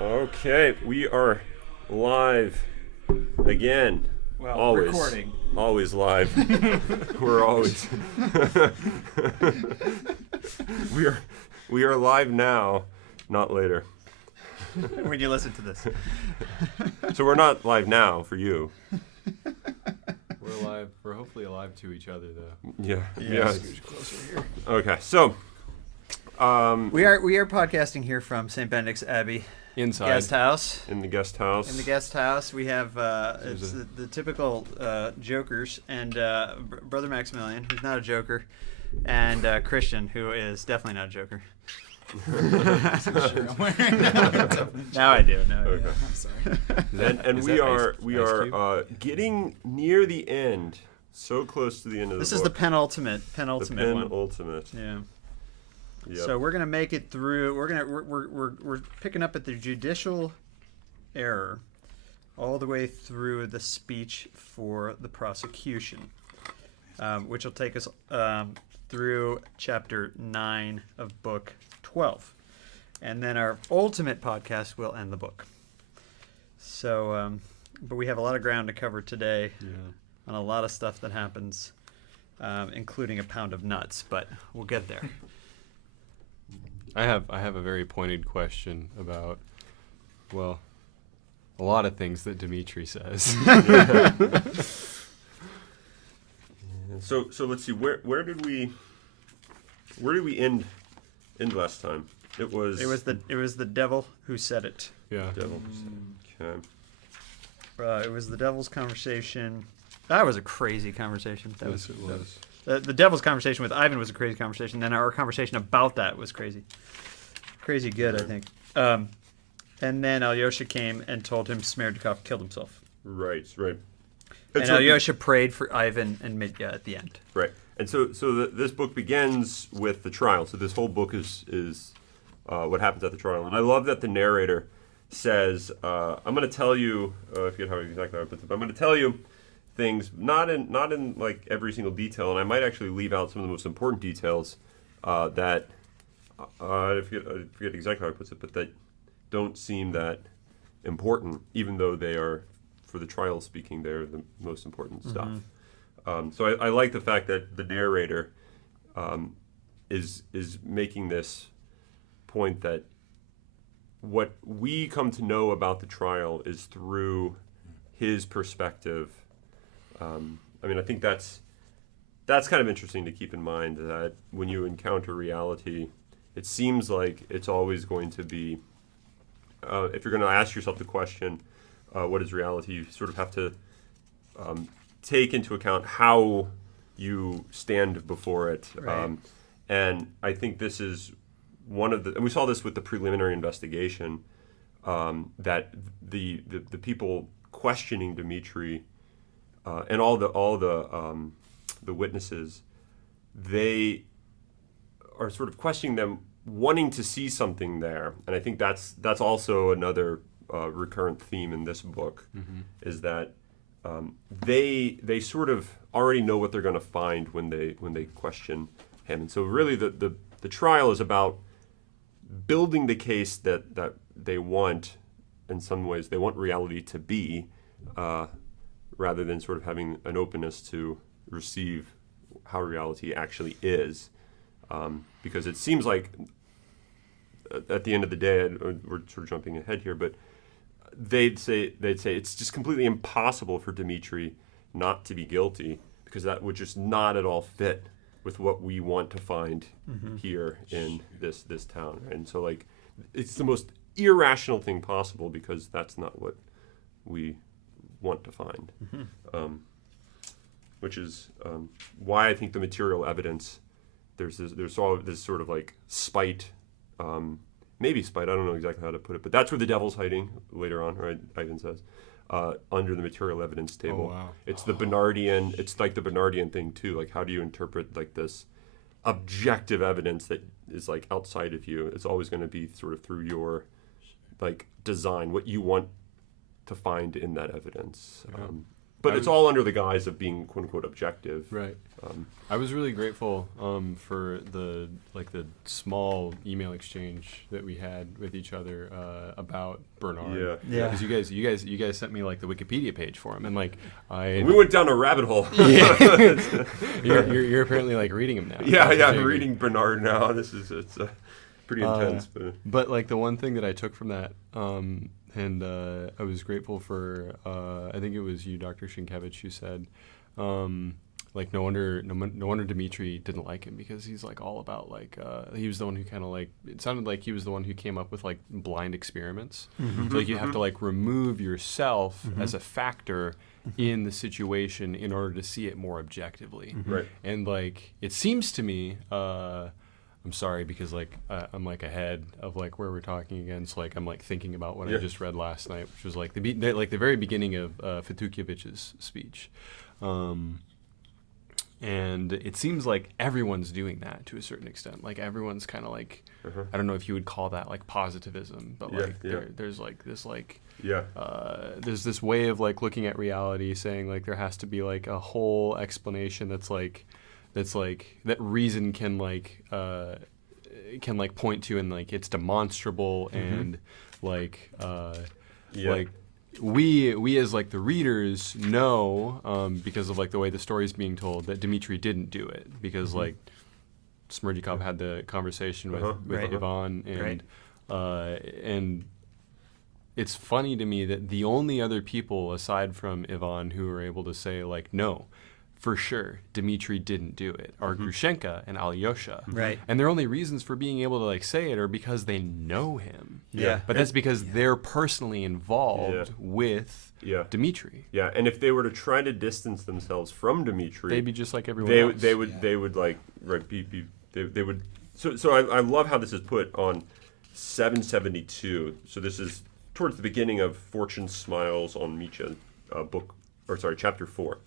Okay, we are live again. Well, always, recording. Always live. We're always. we are live now, not later. When you listen to this. So we're not live now for you. We're alive. We're hopefully alive to each other, though. Yeah. Closer here. Okay, so We are podcasting here from St. Benedict's Abbey. Inside. Guest house. in the guest house. In the guest house, we have it's the typical jokers and Brother Maximilian, who's not a joker, and Christian, who is definitely not a joker. Now I do. No, Okay. I'm sorry. And Is we that are Ice Cube? Getting near the end, so close to the end of This the is the book. penultimate The one. penultimate. Yeah. Yep. So we're gonna make it through. We're picking up at the judicial error, all the way through the speech for the prosecution, which will take us through chapter 9 of book 12, and then our ultimate podcast will end the book. So, but we have a lot of ground to cover today on a lot of stuff that happens, including a pound of nuts. But we'll get there. I have a very pointed question about, well, a lot of things that Dimitri says. So let's see. Where did we end last time? It was the devil who said it. Yeah. devil. Okay. It was the devil's conversation. That was a crazy conversation. That Yes, it was. The devil's conversation with Ivan was a crazy conversation. Then our conversation about that was crazy good, I think. And then Alyosha came and told him Smerdikov killed himself. Right. And Alyosha prayed for Ivan and Mitya at the end. Right. And so this book begins with the trial. So this whole book is what happens at the trial. And I love that the narrator says, I'm going to tell you, I forget how exactly I put it, but I'm going to tell you things, not in like every single detail, and I might actually leave out some of the most important details that I forget exactly how I put it, but that don't seem that important, even though they are, for the trial speaking, they're the most important stuff. So I like the fact that the narrator is making this point that what we come to know about the trial is through his perspective. I mean, I think that's kind of interesting to keep in mind, that when you encounter reality, it seems like it's always going to be, if you're going to ask yourself the question, what is reality, you sort of have to take into account how you stand before it. Right. And I think this is one of the, and we saw this with the preliminary investigation, that the people questioning Dimitri and all the witnesses, they are sort of questioning them, wanting to see something there. And I think that's also another recurrent theme in this book, is that they sort of already know what they're going to find when they question him. And so really the trial is about building the case that they want. In some ways, they want reality to be, rather than sort of having an openness to receive how reality actually is. Because it seems like at the end of the day, we're sort of jumping ahead here, but they'd say it's just completely impossible for Dimitri not to be guilty, because that would just not at all fit with what we want to find here in this town. And so, like, it's the most irrational thing possible, because that's not what we want to find. Which is why I think the material evidence, there's all this sort of like spite, maybe spite, I don't know exactly how to put it, but that's where the devil's hiding later on, right? Ivan says, under the material evidence table. Oh, wow. It's the Bernardian, it's like the Bernardian thing too, like how do you interpret like this objective evidence that is like outside of you? It's always going to be sort of through your like design, what you want to find in that evidence. but it's all under the guise of being quote unquote objective. Right. I was really grateful for the small email exchange that we had with each other about Bernard. Yeah. Because you guys sent me like the Wikipedia page for him, and like We went down a rabbit hole. Yeah. you're apparently like reading him now. Yeah, I'm reading Bernard now. It's pretty intense. But like the one thing that I took from that, and I was grateful for. I think it was you, Dr. Sienkiewicz, who said. Like no wonder Dmitri didn't like him, because he's like all about like he was the one who kind of like, it sounded like he was the one who came up with like blind experiments. So like you have to like remove yourself as a factor in the situation in order to see it more objectively. Right. And like it seems to me, I'm sorry because like I'm like ahead of like where we're talking again, so like I'm like thinking about what I just read last night, which was like the very beginning of Fetukiewicz's speech. And it seems like everyone's doing that to a certain extent. Like everyone's kind of like, I don't know if you would call that like positivism, but like there's like this like, there's this way of like looking at reality, saying like there has to be like a whole explanation that's like that reason can like point to, and like it's demonstrable and like like. We as like the readers know because of like the way the story's being told that Dmitri didn't do it, because like Smerdjakov had the conversation with Ivan, and it's funny to me that the only other people aside from Ivan who are able to say like no, for sure Dmitri didn't do it are Grushenka and Alyosha, Right. and their only reasons for being able to like say it are because they know him. Yeah. But that's because they're personally involved with Dmitri. Yeah, and if they were to try to distance themselves from Dmitri, They'd be just like everyone else. They would like they would. So I love how this is put on 772. So this is towards the beginning of Fortune Smiles on Micha chapter 4,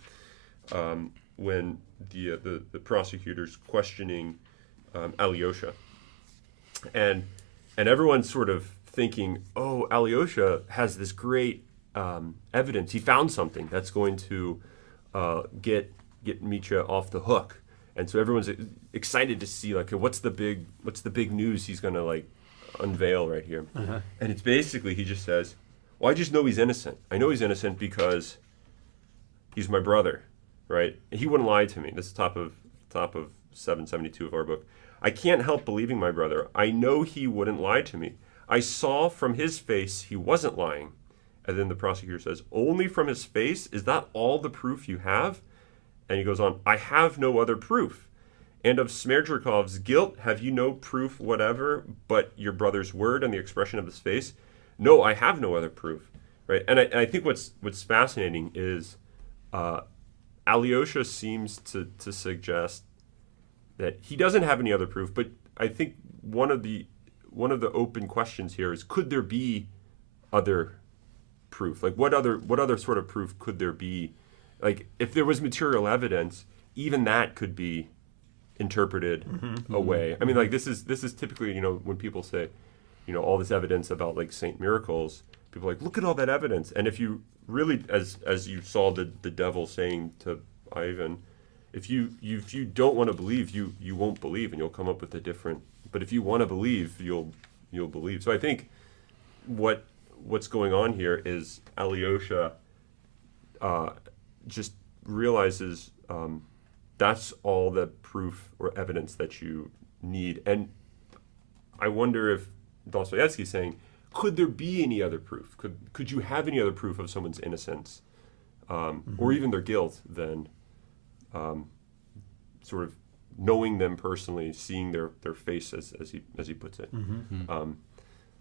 when the prosecutor's questioning Alyosha, and everyone's sort of thinking, oh, Alyosha has this great evidence. He found something that's going to get Micha off the hook, and so everyone's excited to see like what's the big news he's going to like unveil right here. And it's basically he just says, well, I just know he's innocent. I know he's innocent because he's my brother, right? He wouldn't lie to me. This is top of 772 of our book. I can't help believing my brother. I know he wouldn't lie to me. I saw from his face he wasn't lying. And then the prosecutor says, only from his face? Is that all the proof you have? And he goes on, I have no other proof. And of Smerdjakov's guilt, have you no proof whatever but your brother's word and the expression of his face? No, I have no other proof. Right? And I think what's fascinating is Alyosha seems to suggest that he doesn't have any other proof, but I think one of the open questions here is, could there be other proof? Like what other sort of proof could there be? Like if there was material evidence, even that could be interpreted away. I mean, like this is typically, when people say, all this evidence about like saint miracles, people are like, look at all that evidence. And if you really, as you saw the devil saying to Ivan, if you don't want to believe, you won't believe, and you'll come up with a different. But if you want to believe, you'll believe. So I think what's going on here is Alyosha just realizes that's all the proof or evidence that you need. And I wonder if Dostoyevsky is saying, could there be any other proof? Could you have any other proof of someone's innocence, or even their guilt, than sort of knowing them personally, seeing their face as he puts it.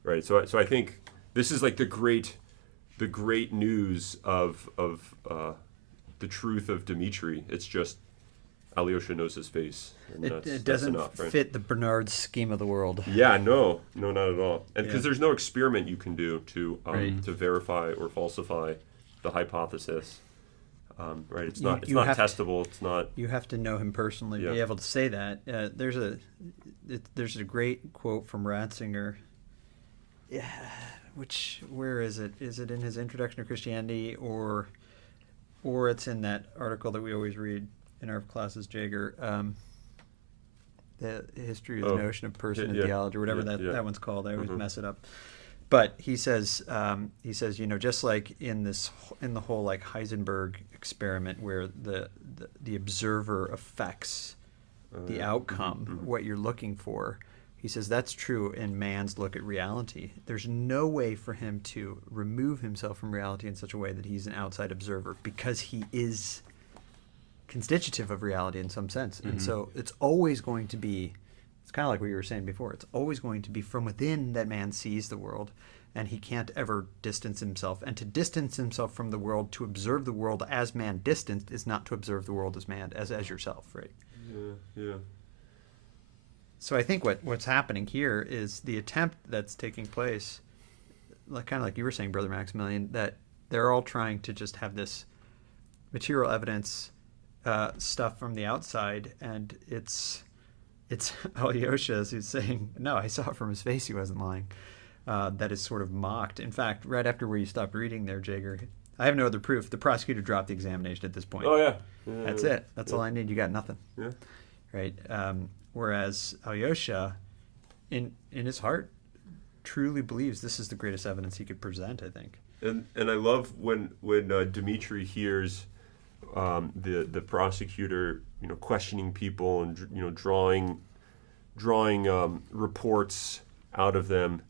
Right. So I think this is like the great news of the truth of Dmitri. It's just Alyosha knows his face. And it doesn't that's enough, right? fit the Bernard scheme of the world. Yeah, no, not at all. And because there's no experiment you can do to verify or falsify the hypothesis. Right, it's not testable. It's not. You have to know him personally to be able to say that. There's a great quote from Ratzinger. Where is it? Is it in his Introduction to Christianity, or or it's in that article that we always read in our classes, Jager. The history of the notion of person and theology, or whatever that one's called. I always mess it up. But he says, just like in the whole like Heisenberg experiment, where the observer affects the outcome, what you're looking for. He says that's true in man's look at reality. There's no way for him to remove himself from reality in such a way that he's an outside observer, because he is constitutive of reality in some sense. And so it's always going to be, it's kind of like what you were saying before, it's always going to be from within that man sees the world, and he can't ever distance himself. And to distance himself from the world, to observe the world as man distanced, is not to observe the world as man, as yourself, right? Yeah. So I think what's happening here is the attempt that's taking place, kind of like you were saying, Brother Maximilian, that they're all trying to just have this material evidence stuff from the outside, and it's Alyosha who's saying, no, I saw it from his face, he wasn't lying. That is sort of mocked. In fact, right after where you stopped reading there, Jager, I have no other proof. The prosecutor dropped the examination at this point. Oh, yeah. That's it. That's all I need. You got nothing. Yeah. Right? Whereas Alyosha, in his heart, truly believes this is the greatest evidence he could present, I think. And I love when Dmitri hears the prosecutor, questioning people and drawing reports out of them.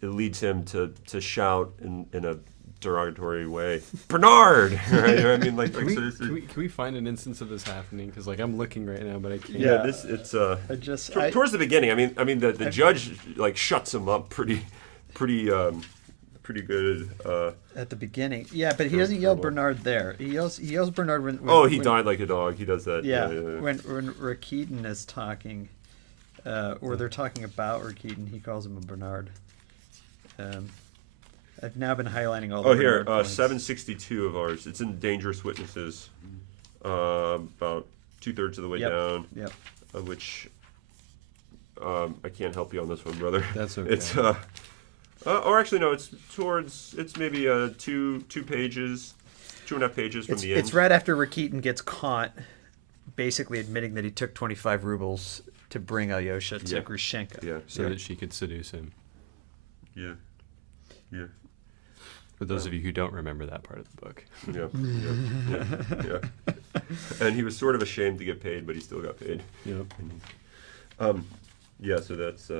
It leads him to shout in a derogatory way, Bernard. Right? I mean, like, can we find an instance of this happening? Because I'm looking right now, but I can't. Yeah, towards the beginning. I mean, the judge shuts him up pretty good. At the beginning, yeah, but he doesn't yell Bernard there. He yells Bernard when he died like a dog. He does that. Yeah. When Rakitin is talking, or they're talking about Rakitin, he calls him a Bernard. I've now been highlighting all the here, points. 762 of ours. It's in Dangerous Witnesses, about 2/3 of the way down. Yep. Which I can't help you on this one, brother. That's okay. It's or actually no, it's maybe 2 pages, 2.5 pages from the end. It's right after Rakitin gets caught, basically admitting that he took 25 rubles to bring Alyosha to Grushenka. Yeah. So that she could seduce him. Yeah. Yeah. For those of you who don't remember that part of the book. Yeah. And he was sort of ashamed to get paid, but he still got paid. Yep. So that's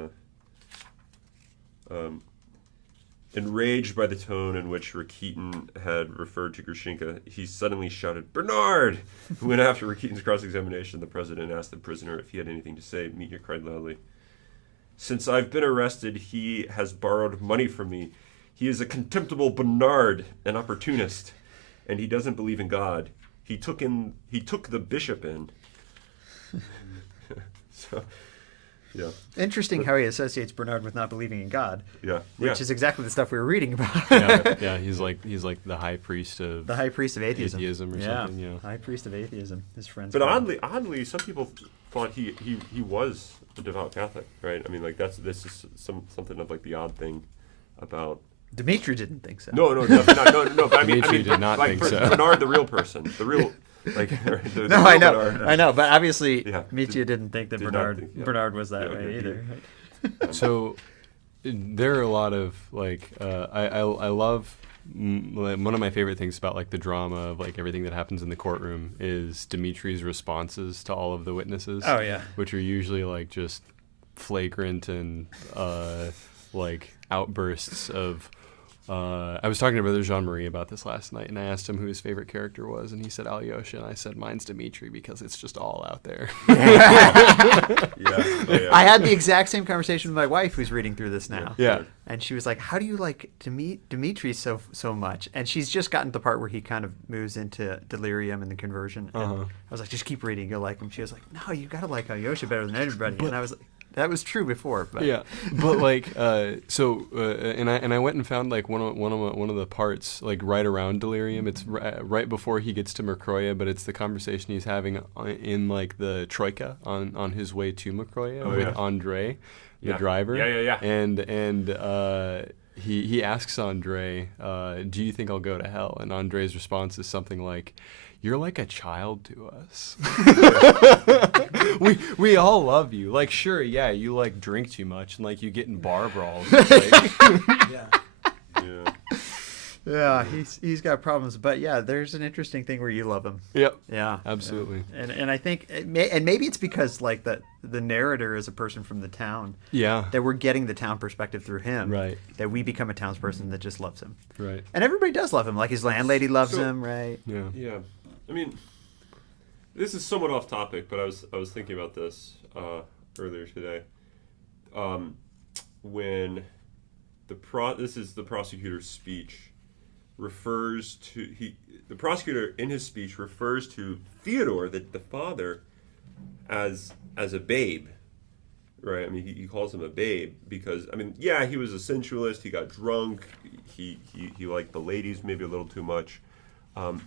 enraged by the tone in which Rakitin had referred to Grushenka, he suddenly shouted, Bernard! When after Rakitin's cross-examination, the president asked the prisoner if he had anything to say. Mitya cried loudly, Since I've been arrested, he has borrowed money from me. He is a contemptible Bernard, an opportunist, and he doesn't believe in God. He took the bishop in. So, yeah. Interesting how he associates Bernard with not believing in God. Yeah. Which is exactly the stuff we were reading about. Yeah. He's like the high priest of atheism. Atheism or something. Yeah. High priest of atheism. His friends. But oddly, some people thought he was a devout Catholic, right? I mean, this is something of like the odd thing about. Dmitri didn't think so. No. But I mean, Dmitri did not think so. Bernard, the real person, the real. I know, but obviously Mitya didn't think that Bernard was that way either. So there are a lot of I love one of my favorite things about the drama of everything that happens in the courtroom is Dimitri's responses to all of the witnesses. Oh yeah, which are usually just flagrant and outbursts of. I was talking to Brother Jean-Marie about this last night, and I asked him who his favorite character was, and he said Alyosha, and I said mine's Dmitri because it's just all out there. I had the exact same conversation with my wife who's reading through this now. Yeah. And she was like, how do you like Dmitri so much? And she's just gotten to the part where he kind of moves into delirium and the conversion. And I was like, just keep reading, you'll like him. She was like, no, you got to like Alyosha better than everybody. And I was like, that was true before, but but and I went and found one of the parts right around delirium. It's right before he gets to Merkroya, but it's the conversation he's having in the troika on his way to Merkroya with Andrei, the driver. Yeah. And he asks Andre, "Do you think I'll go to hell?" And Andre's response is something like, "You're like a child to us. we all love you. Like, sure, yeah, you like drink too much and like you get in bar brawls. It's like, Yeah. Yeah. Yeah, he's got problems, but yeah, there's an interesting thing where you love him. yep, Yeah, absolutely. and I think maybe it's because like the narrator is a person from the town Yeah, that we're getting the town perspective through him. right, That we become a townsperson that just loves him, right. and everybody does love him. Like his landlady loves So- him, right? Yeah, Yeah, I mean, this is somewhat off topic, but I was thinking about this earlier today. When this is the prosecutor's speech refers to the prosecutor in his speech refers to Theodore, the father, as a babe, right? I mean, he calls him a babe because I mean, yeah, he was a sensualist. He got drunk. He liked the ladies maybe a little too much,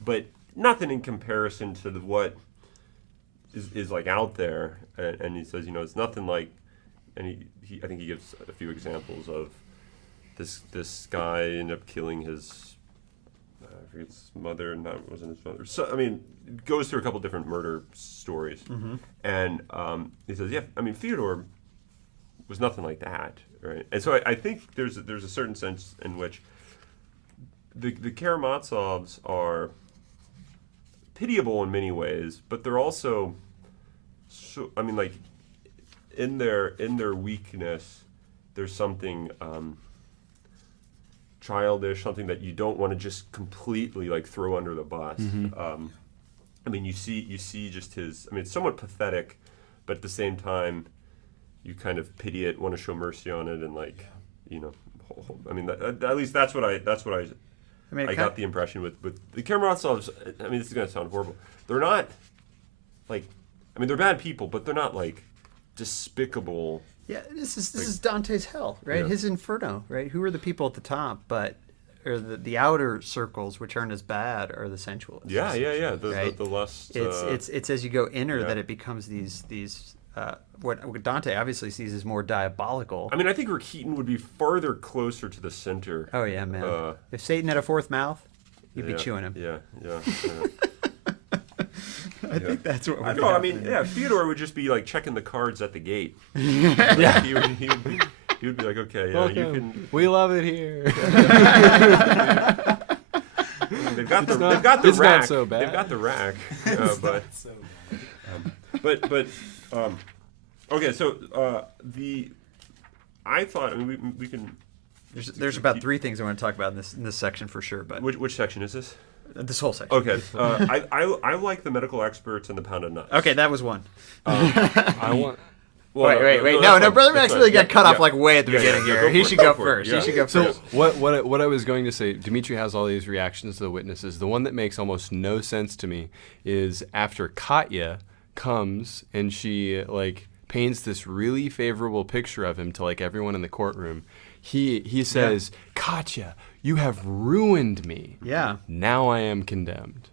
but nothing in comparison to what is like out there. And he says, it's nothing like, and he I think he gives a few examples of this guy ended up killing his. I forget his mother, and that wasn't his father. So I mean, it goes through a couple different murder stories, and he says, yeah, I mean, Theodore was nothing like that, right? And so I think there's a certain sense in which the Karamazovs are pitiable in many ways, but they're also, so I mean, like in their weakness, there's something. Childish, something that you don't want to just completely like throw under the bus. I mean, you see just his. I mean, it's somewhat pathetic, but at the same time, you kind of pity it, want to show mercy on it, and like, I mean, at least that's what I mean, I got the impression with the Karamazovs. I mean, this is gonna sound horrible. They're not like, I mean, they're bad people, but they're not like despicable. Yeah, this is Dante's hell, right? Yeah. His inferno, right? Who are the people at the top, or the outer circles, which aren't as bad, are the sensualists. Yeah. Right? The lust. It's as you go inner yeah. that it becomes these what Dante obviously sees as more diabolical. I mean, I think Keaton would be farther closer to the center. Oh yeah, man. If Satan had a fourth mouth, you'd be chewing him. Yeah. I think that's what. I know. I mean, yeah. Theodore would just be like checking the cards at the gate. Yeah. He would be like, okay, yeah, Welcome. you can. We love it here. They've got the it's rack. not so bad. They've got the rack. But okay. So I thought. I mean, we can. There's about three things I want to talk about in this section for sure. But Which section is this? this whole section. Okay. I like the medical experts and the pound of nuts. Okay, that was one. I want. Well, Wait. that's No, fine. Brother That's Max fine. really got cut off Yeah. like way at the Yeah, beginning yeah, here. go He for should it, go go for it. first. Yeah. He should go So first. what I was going to say, Dimitri has all these reactions to the witnesses. The one that makes almost no sense to me is after Katya comes and she like paints this really favorable picture of him to like everyone in the courtroom. He says, Katya, you have ruined me. Yeah. Now I am condemned.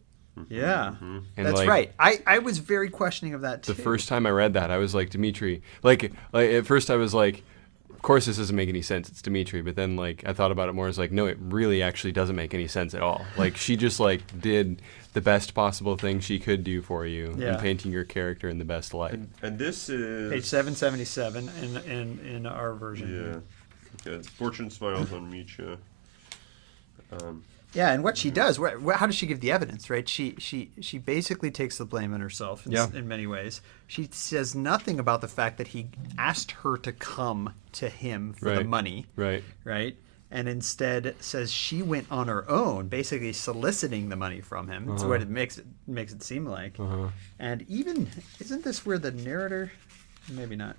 Yeah. And That's like, right. I was very questioning of that too. The first time I read that, I was like, Dimitri. Like at first I was like, of course this doesn't make any sense. It's Dimitri. But then like I thought about it more. I was like, no, it really actually doesn't make any sense at all. Like she just like did the best possible thing she could do for you in painting your character in the best light. And this is Page 777 in our version. Yeah. Okay. Fortune smiles on Micha. Yeah, and what she does, how does she give the evidence, right? She basically takes the blame on herself in many ways. She says nothing about the fact that he asked her to come to him for the money, Right. and instead says she went on her own, basically soliciting the money from him. That's what it makes it seem like. And even, isn't this where the narrator, maybe not.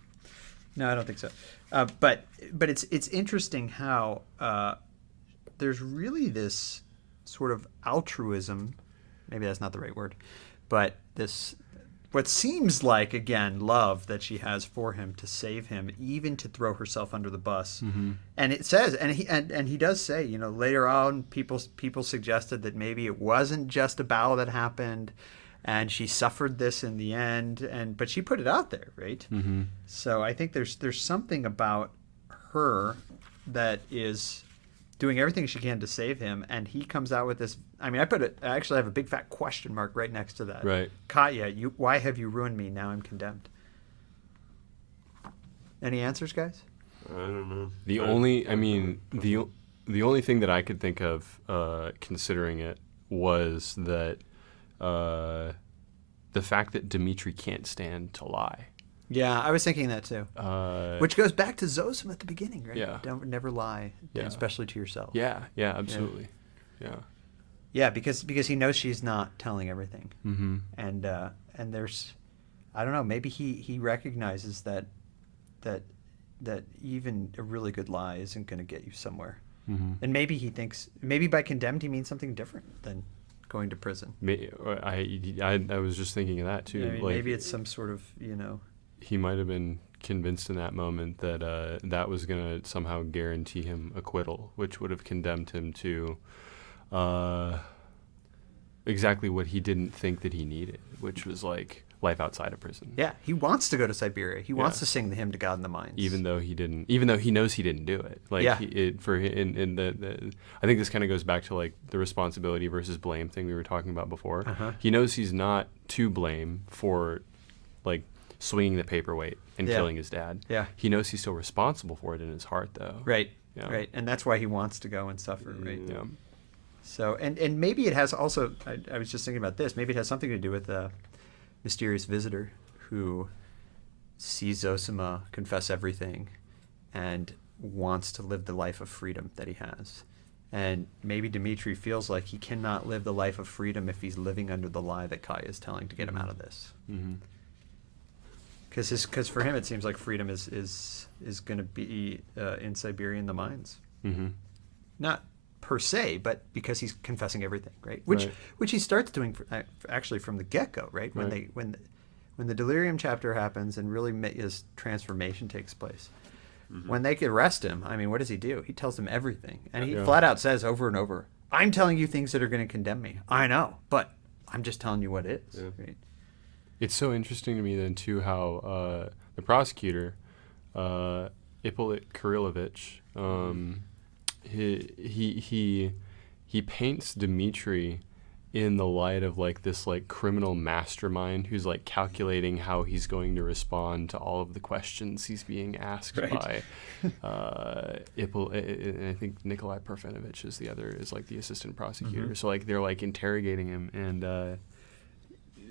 No, I don't think so. But it's interesting how there's really this sort of altruism, maybe that's not the right word, but this, what seems like, again, love that she has for him to save him, even to throw herself under the bus. And it says, and he does say, later on, people suggested that maybe it wasn't just a bow that happened, and she suffered this in the end, but she put it out there, right? So I think there's something about her that is doing everything she can to save him, and he comes out with this. I mean, I actually have a big fat question mark right next to that. Right. Katya, why have you ruined me? Now I'm condemned. Any answers, guys? I don't know. The only thing that I could think of considering it was that the fact that Dmitri can't stand to lie. Yeah, I was thinking that too. Which goes back to Zosima at the beginning, right? Yeah. Don't never lie, especially to yourself. Yeah, absolutely. Yeah. Yeah, because he knows she's not telling everything. Mm-hmm. And there's, I don't know, maybe he recognizes that even a really good lie isn't going to get you somewhere. Mm-hmm. And maybe he thinks, maybe by condemned he means something different than going to prison. I was just thinking of that too. Yeah, I mean, like, maybe it's some sort of, he might have been convinced in that moment that that was going to somehow guarantee him acquittal, which would have condemned him to exactly what he didn't think that he needed, which was like life outside of prison. Yeah, he wants to go to Siberia. He wants to sing the hymn to God in the mines. Even though he knows he didn't do it. Like, I think this kind of goes back to like the responsibility versus blame thing we were talking about before. Uh-huh. He knows he's not to blame for like swinging the paperweight and killing his dad. Yeah. He knows he's still responsible for it in his heart, though. Right. Yeah. Right. And that's why he wants to go and suffer, right? Yeah. So, and maybe it has also, I was just thinking about this, maybe it has something to do with the mysterious visitor who sees Zosima confess everything and wants to live the life of freedom that he has. And maybe Dmitri feels like he cannot live the life of freedom if he's living under the lie that Katya is telling to get him out of this. Mm-hmm. Because for him it seems like freedom is going to be in Siberia in the mines. Mm-hmm. Not per se, but because he's confessing everything, right? Which he starts doing actually from the get-go, right? When the delirium chapter happens and really his transformation takes place. Mm-hmm. When they could arrest him, I mean, what does he do? He tells them everything, and he flat out says over and over, "I'm telling you things that are going to condemn me. I know, but I'm just telling you what is." Yeah. Right? It's so interesting to me then too how the prosecutor, Ippolit Kirillovich, he paints Dmitri in the light of like this like criminal mastermind who's like calculating how he's going to respond to all of the questions he's being asked by and I think Nikolai Parfenovich is like the assistant prosecutor. Mm-hmm. So like they're like interrogating him, and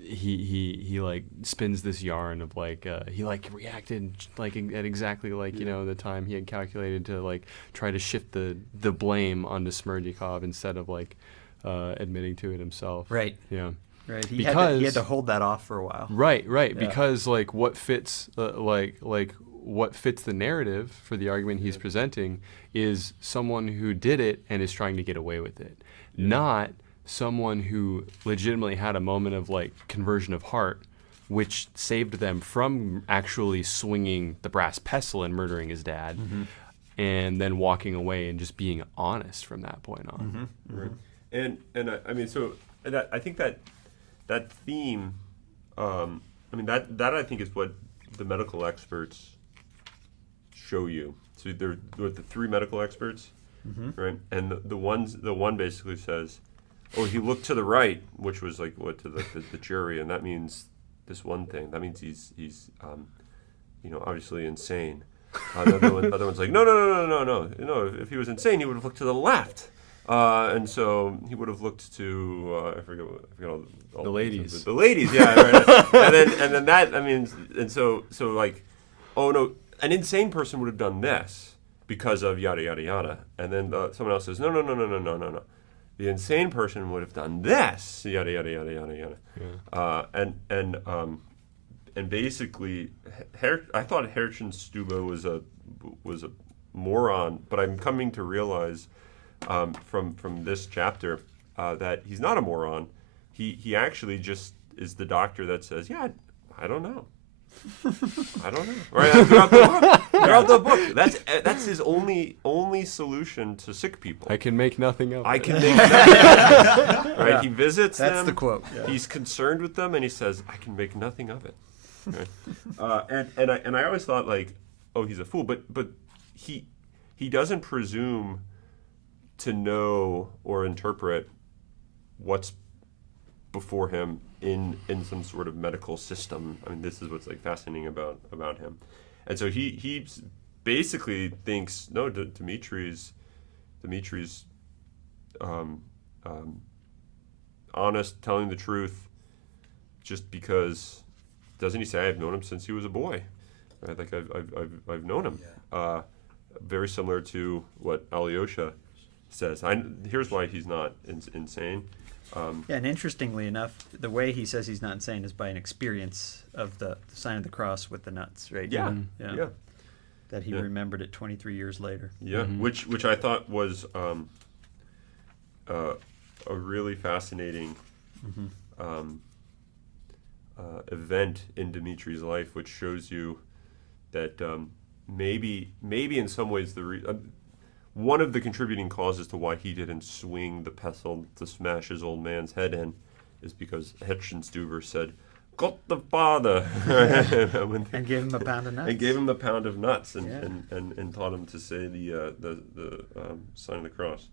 he like spins this yarn of like he like reacted like at exactly like the time he had calculated to like try to shift the blame onto Smerdyakov instead of like admitting to it himself. Right. Yeah. Right. He had to hold that off for a while. Right. Yeah. Because like what fits what fits the narrative for the argument he's presenting is someone who did it and is trying to get away with it, not someone who legitimately had a moment of like conversion of heart, which saved them from actually swinging the brass pestle and murdering his dad, and then walking away and just being honest from that point on. Mm-hmm. Right. And I mean, so I think that theme, I mean that I think is what the medical experts show you. So they're with the three medical experts, right? And the one basically says, "Oh, he looked to the right," which was like what to the jury, and that means this one thing. That means he's obviously insane. The other one's like, no. If he was insane, he would have looked to the left, and so he would have looked to I forget all the ladies. The ladies, yeah. Right. and then that, I mean, and so like, oh no, an insane person would have done this because of yada yada yada, and then someone else says, no. The insane person would have done this, yada yada yada yada yada, and basically, I thought Herchen Stuba was a moron, but I'm coming to realize from this chapter that he's not a moron. He actually just is the doctor that says, yeah, I don't know. I don't know. Right throughout the book. That's his only solution to sick people. I can make nothing of it. I can make nothing of it. Right? Yeah. He visits them. That's the quote. Yeah. He's concerned with them, and he says, I can make nothing of it. Right? And I always thought like, oh, he's a fool, but he doesn't presume to know or interpret what's before him in some sort of medical system. I mean, this is what's like fascinating about him. And so he basically thinks, no, Dimitri's honest, telling the truth, just because, doesn't he say, I've known him since he was a boy, right? Like I've known him. Yeah. Very similar to what Alyosha says. Here's why he's not insane. Yeah, and interestingly enough, the way he says he's not insane is by an experience of the sign of the cross with the nuts, right? Yeah. That he remembered it 23 years later. Yeah, which I thought was a really fascinating event in Dimitri's life, which shows you that maybe in some ways one of the contributing causes to why he didn't swing the pestle to smash his old man's head in is because Herzenstube said, "Gott the Father," and gave him a pound of nuts. And gave him the pound of nuts, and taught him to say the sign of the cross.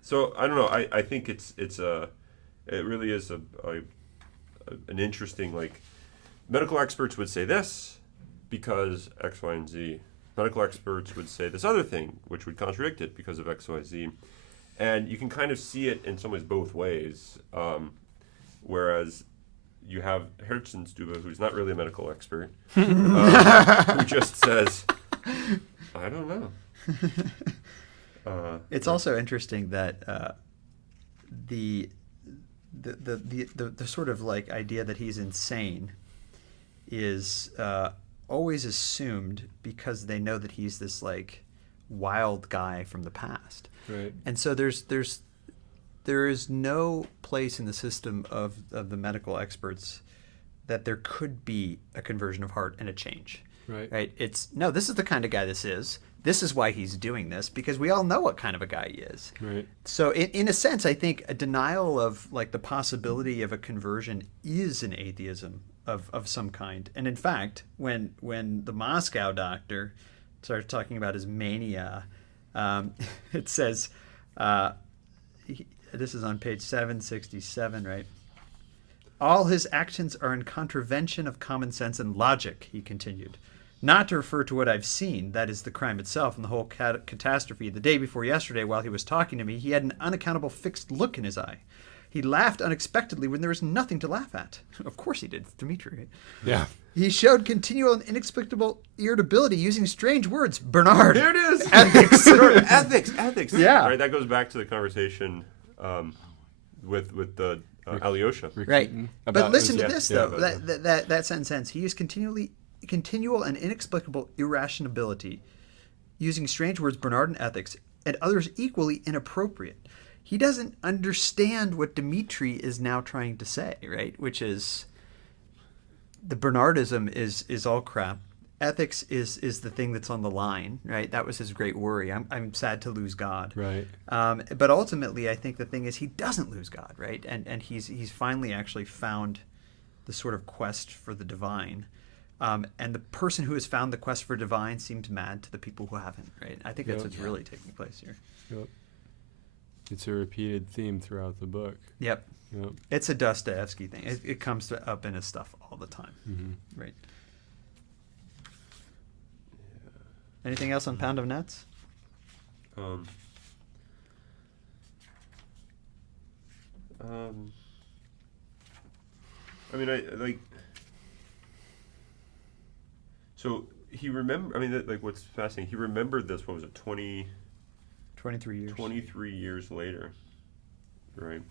So I don't know. I think it really is an interesting, like, medical experts would say this because X, Y, and Z. Medical experts would say this other thing, which would contradict it because of X, Y, Z. And you can kind of see it in some ways both ways. Whereas you have Herzenstube, who's not really a medical expert, who just says, I don't know. It's also interesting that the sort of like idea that he's insane is always assumed because they know that he's this like wild guy from the past. Right. And so there is no place in the system of the medical experts that there could be a conversion of heart and a change. Right? It's, no, this is the kind of guy this is. This is why he's doing this, because we all know what kind of a guy he is. Right. So in a sense, I think a denial of like the possibility of a conversion is an atheism of some kind. And in fact, when the Moscow doctor starts talking about his mania, it says, this is on page 767, right? All his actions are in contravention of common sense and logic, he continued. Not to refer to what I've seen, that is the crime itself and the whole catastrophe. The day before yesterday, while he was talking to me, he had an unaccountable fixed look in his eye. He laughed unexpectedly when there was nothing to laugh at. Of course he did, Dimitri. Right? Yeah. He showed continual and inexplicable irritability using strange words. Bernard. There it is. Ethics. Ethics. Yeah. Right. That goes back to the conversation with the Alyosha. Right. But listen to yeah, this, yeah, though. but- That sentence ends. He used continual and inexplicable irrationality, using strange words, Bernard and ethics, and others equally inappropriate. He doesn't understand what Dimitri is now trying to say, right? Which is the Bernardism is all crap. Ethics is the thing that's on the line, right? That was his great worry. I'm sad to lose God. Right. But ultimately, I think the thing is he doesn't lose God, right? And he's finally actually found the sort of quest for the divine. And the person who has found the quest for divine seems mad to the people who haven't, right? I think that's what's really taking place here. Yep. It's a repeated theme throughout the book. Yep. Yep. It's a Dostoyevsky thing. It comes up in his stuff all the time, right? Anything else on Pound of Nuts? I mean, I like. So he remember. I mean, like, what's fascinating? He remembered this. What was it? 23 years. 23 years later, right?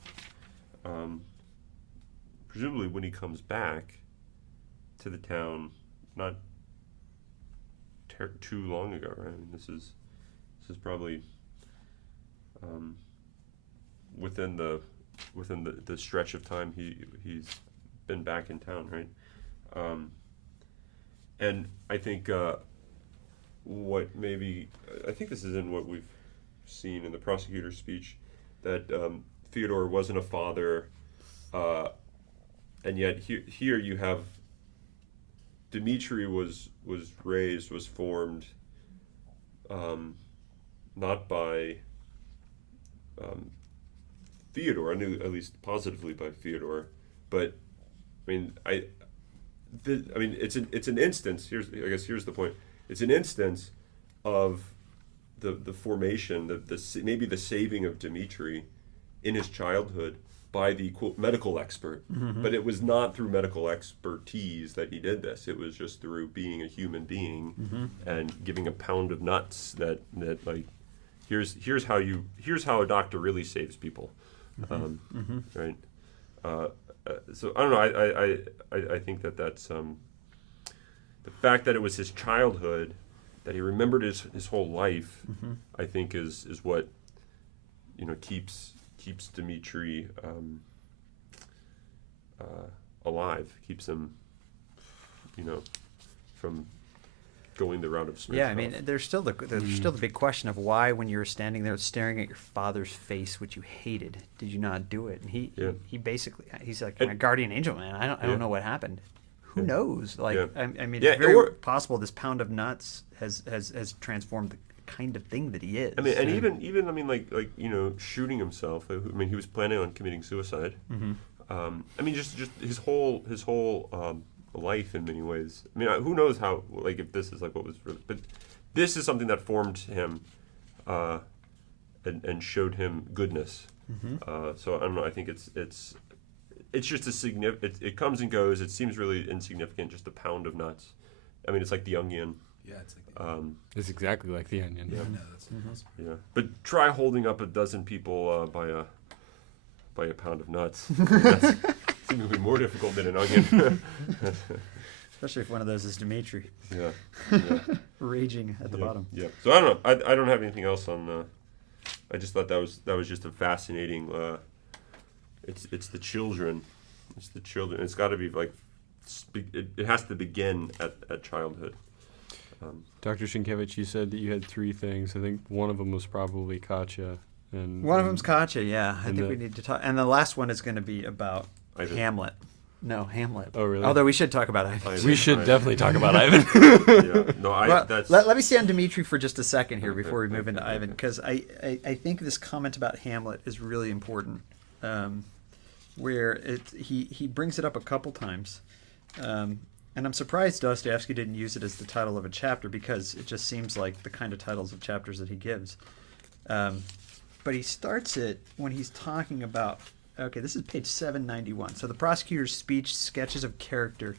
Presumably, when he comes back to the town, not too long ago, right? I mean, this is probably within the stretch of time he's been back in town, right? And I think I think this is in what we've seen in the prosecutor's speech, that Theodore wasn't a father, and yet here you have Dimitri was formed not by Theodore. I knew at least positively by Theodore, but I mean, it's an instance. Here's the point. It's an instance of the formation, maybe the saving of Dmitri in his childhood by the quote medical expert, but it was not through medical expertise that he did this. It was just through being a human being and giving a pound of nuts that like here's how a doctor really saves people, right? So I don't know. I think that's the fact that it was his childhood, that he remembered his whole life. I think is what keeps Dmitri alive, keeps him from going the route of Smith. Yeah, I mean, there's still the big question of why, when you were standing there staring at your father's face, which you hated, did you not do it? And he basically, he's like my guardian angel, man. I don't know what happened. Who knows? Like, I mean, it's very possible this pound of nuts has transformed the kind of thing that he is. I mean, and even I mean, like shooting himself. I mean, he was planning on committing suicide. I mean, just his whole life in many ways. I mean, who knows how, like, if this is like what was really, but this is something that formed him and showed him goodness. So I don't know. I think it's just a significant. It comes and goes. It seems really insignificant. Just a pound of nuts. I mean, it's like the onion. Yeah, it's like the it's exactly like the onion. yeah, no, that's impossible. Yeah, but try holding up a dozen people by a pound of nuts. That's seemingly more difficult than an onion. Especially if one of those is Dmitri. Yeah. Raging at the bottom. Yeah. So I don't know. I don't have anything else on. I just thought that was just a fascinating. It's the children. It's the children. It's got to be like. It has to begin at childhood. Dr. Sienkiewicz, you said that you had three things. I think one of them was probably Katya. And one of them's Katya, yeah. I think we need to talk. And the last one is going to be about Hamlet. No, Hamlet. Oh, really? Although we should talk about Ivan. We should definitely talk about Ivan. Yeah. No, let me stay on Dmitri for just a second here before we move into Ivan, because I think this comment about Hamlet is really important, where he brings it up a couple times. And I'm surprised Dostoyevsky didn't use it as the title of a chapter, because it just seems like the kind of titles of chapters that he gives. But he starts it when he's talking about, okay, this is page 791. So the prosecutor's speech, sketches of character.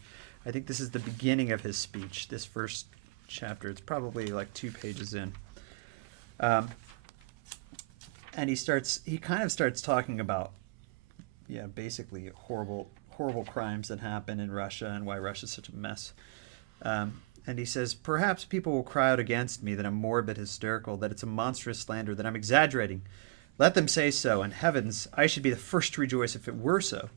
I think this is the beginning of his speech, this first chapter. It's probably like 2 pages in. And he kind of starts talking about, basically horrible crimes that happen in Russia and why Russia's such a mess. And he says, perhaps people will cry out against me that I'm morbid, hysterical, that it's a monstrous slander, that I'm exaggerating. Let them say so, and heavens, I should be the first to rejoice if it were so.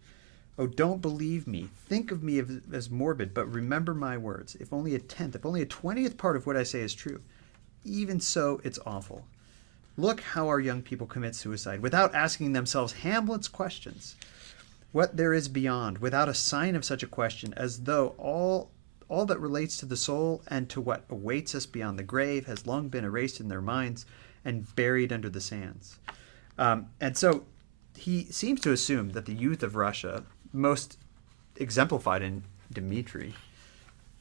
Oh, don't believe me. Think of me as morbid, but remember my words. If only a 10th, if only a 20th part of what I say is true, even so, it's awful. Look how our young people commit suicide without asking themselves Hamlet's questions. What there is beyond, without a sign of such a question, as though all that relates to the soul and to what awaits us beyond the grave has long been erased in their minds and buried under the sands. And so he seems to assume that the youth of Russia, most exemplified in Dmitri,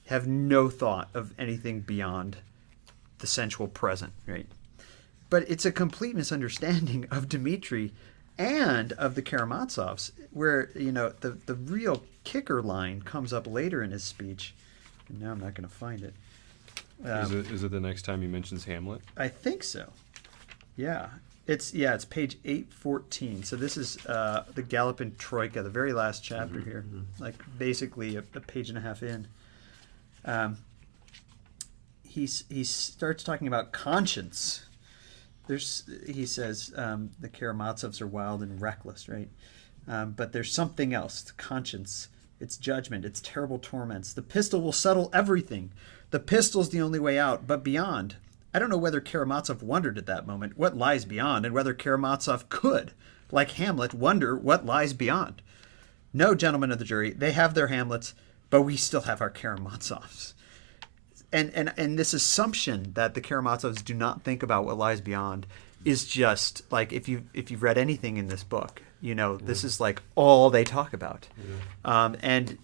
have no thought of anything beyond the sensual present, right? But it's a complete misunderstanding of Dmitri and of the Karamazovs, where, the real kicker line comes up later in his speech. And now I'm not going to find it. Is it the next time he mentions Hamlet? I think so. Yeah. It's page 814. So this is the Galloping Troika, the very last chapter here, like basically a page and a half in. He starts talking about conscience. He says the Karamazovs are wild and reckless, right? But there's something else, conscience, its judgment, its terrible torments. The pistol will settle everything. The pistol's the only way out, but beyond. I don't know whether Karamazov wondered at that moment what lies beyond, and whether Karamazov could, like Hamlet, wonder what lies beyond. No, gentlemen of the jury, they have their Hamlets, but we still have our Karamazovs. And this assumption that the Karamazovs do not think about what lies beyond is just like if you've read anything in this book, this is like all they talk about. And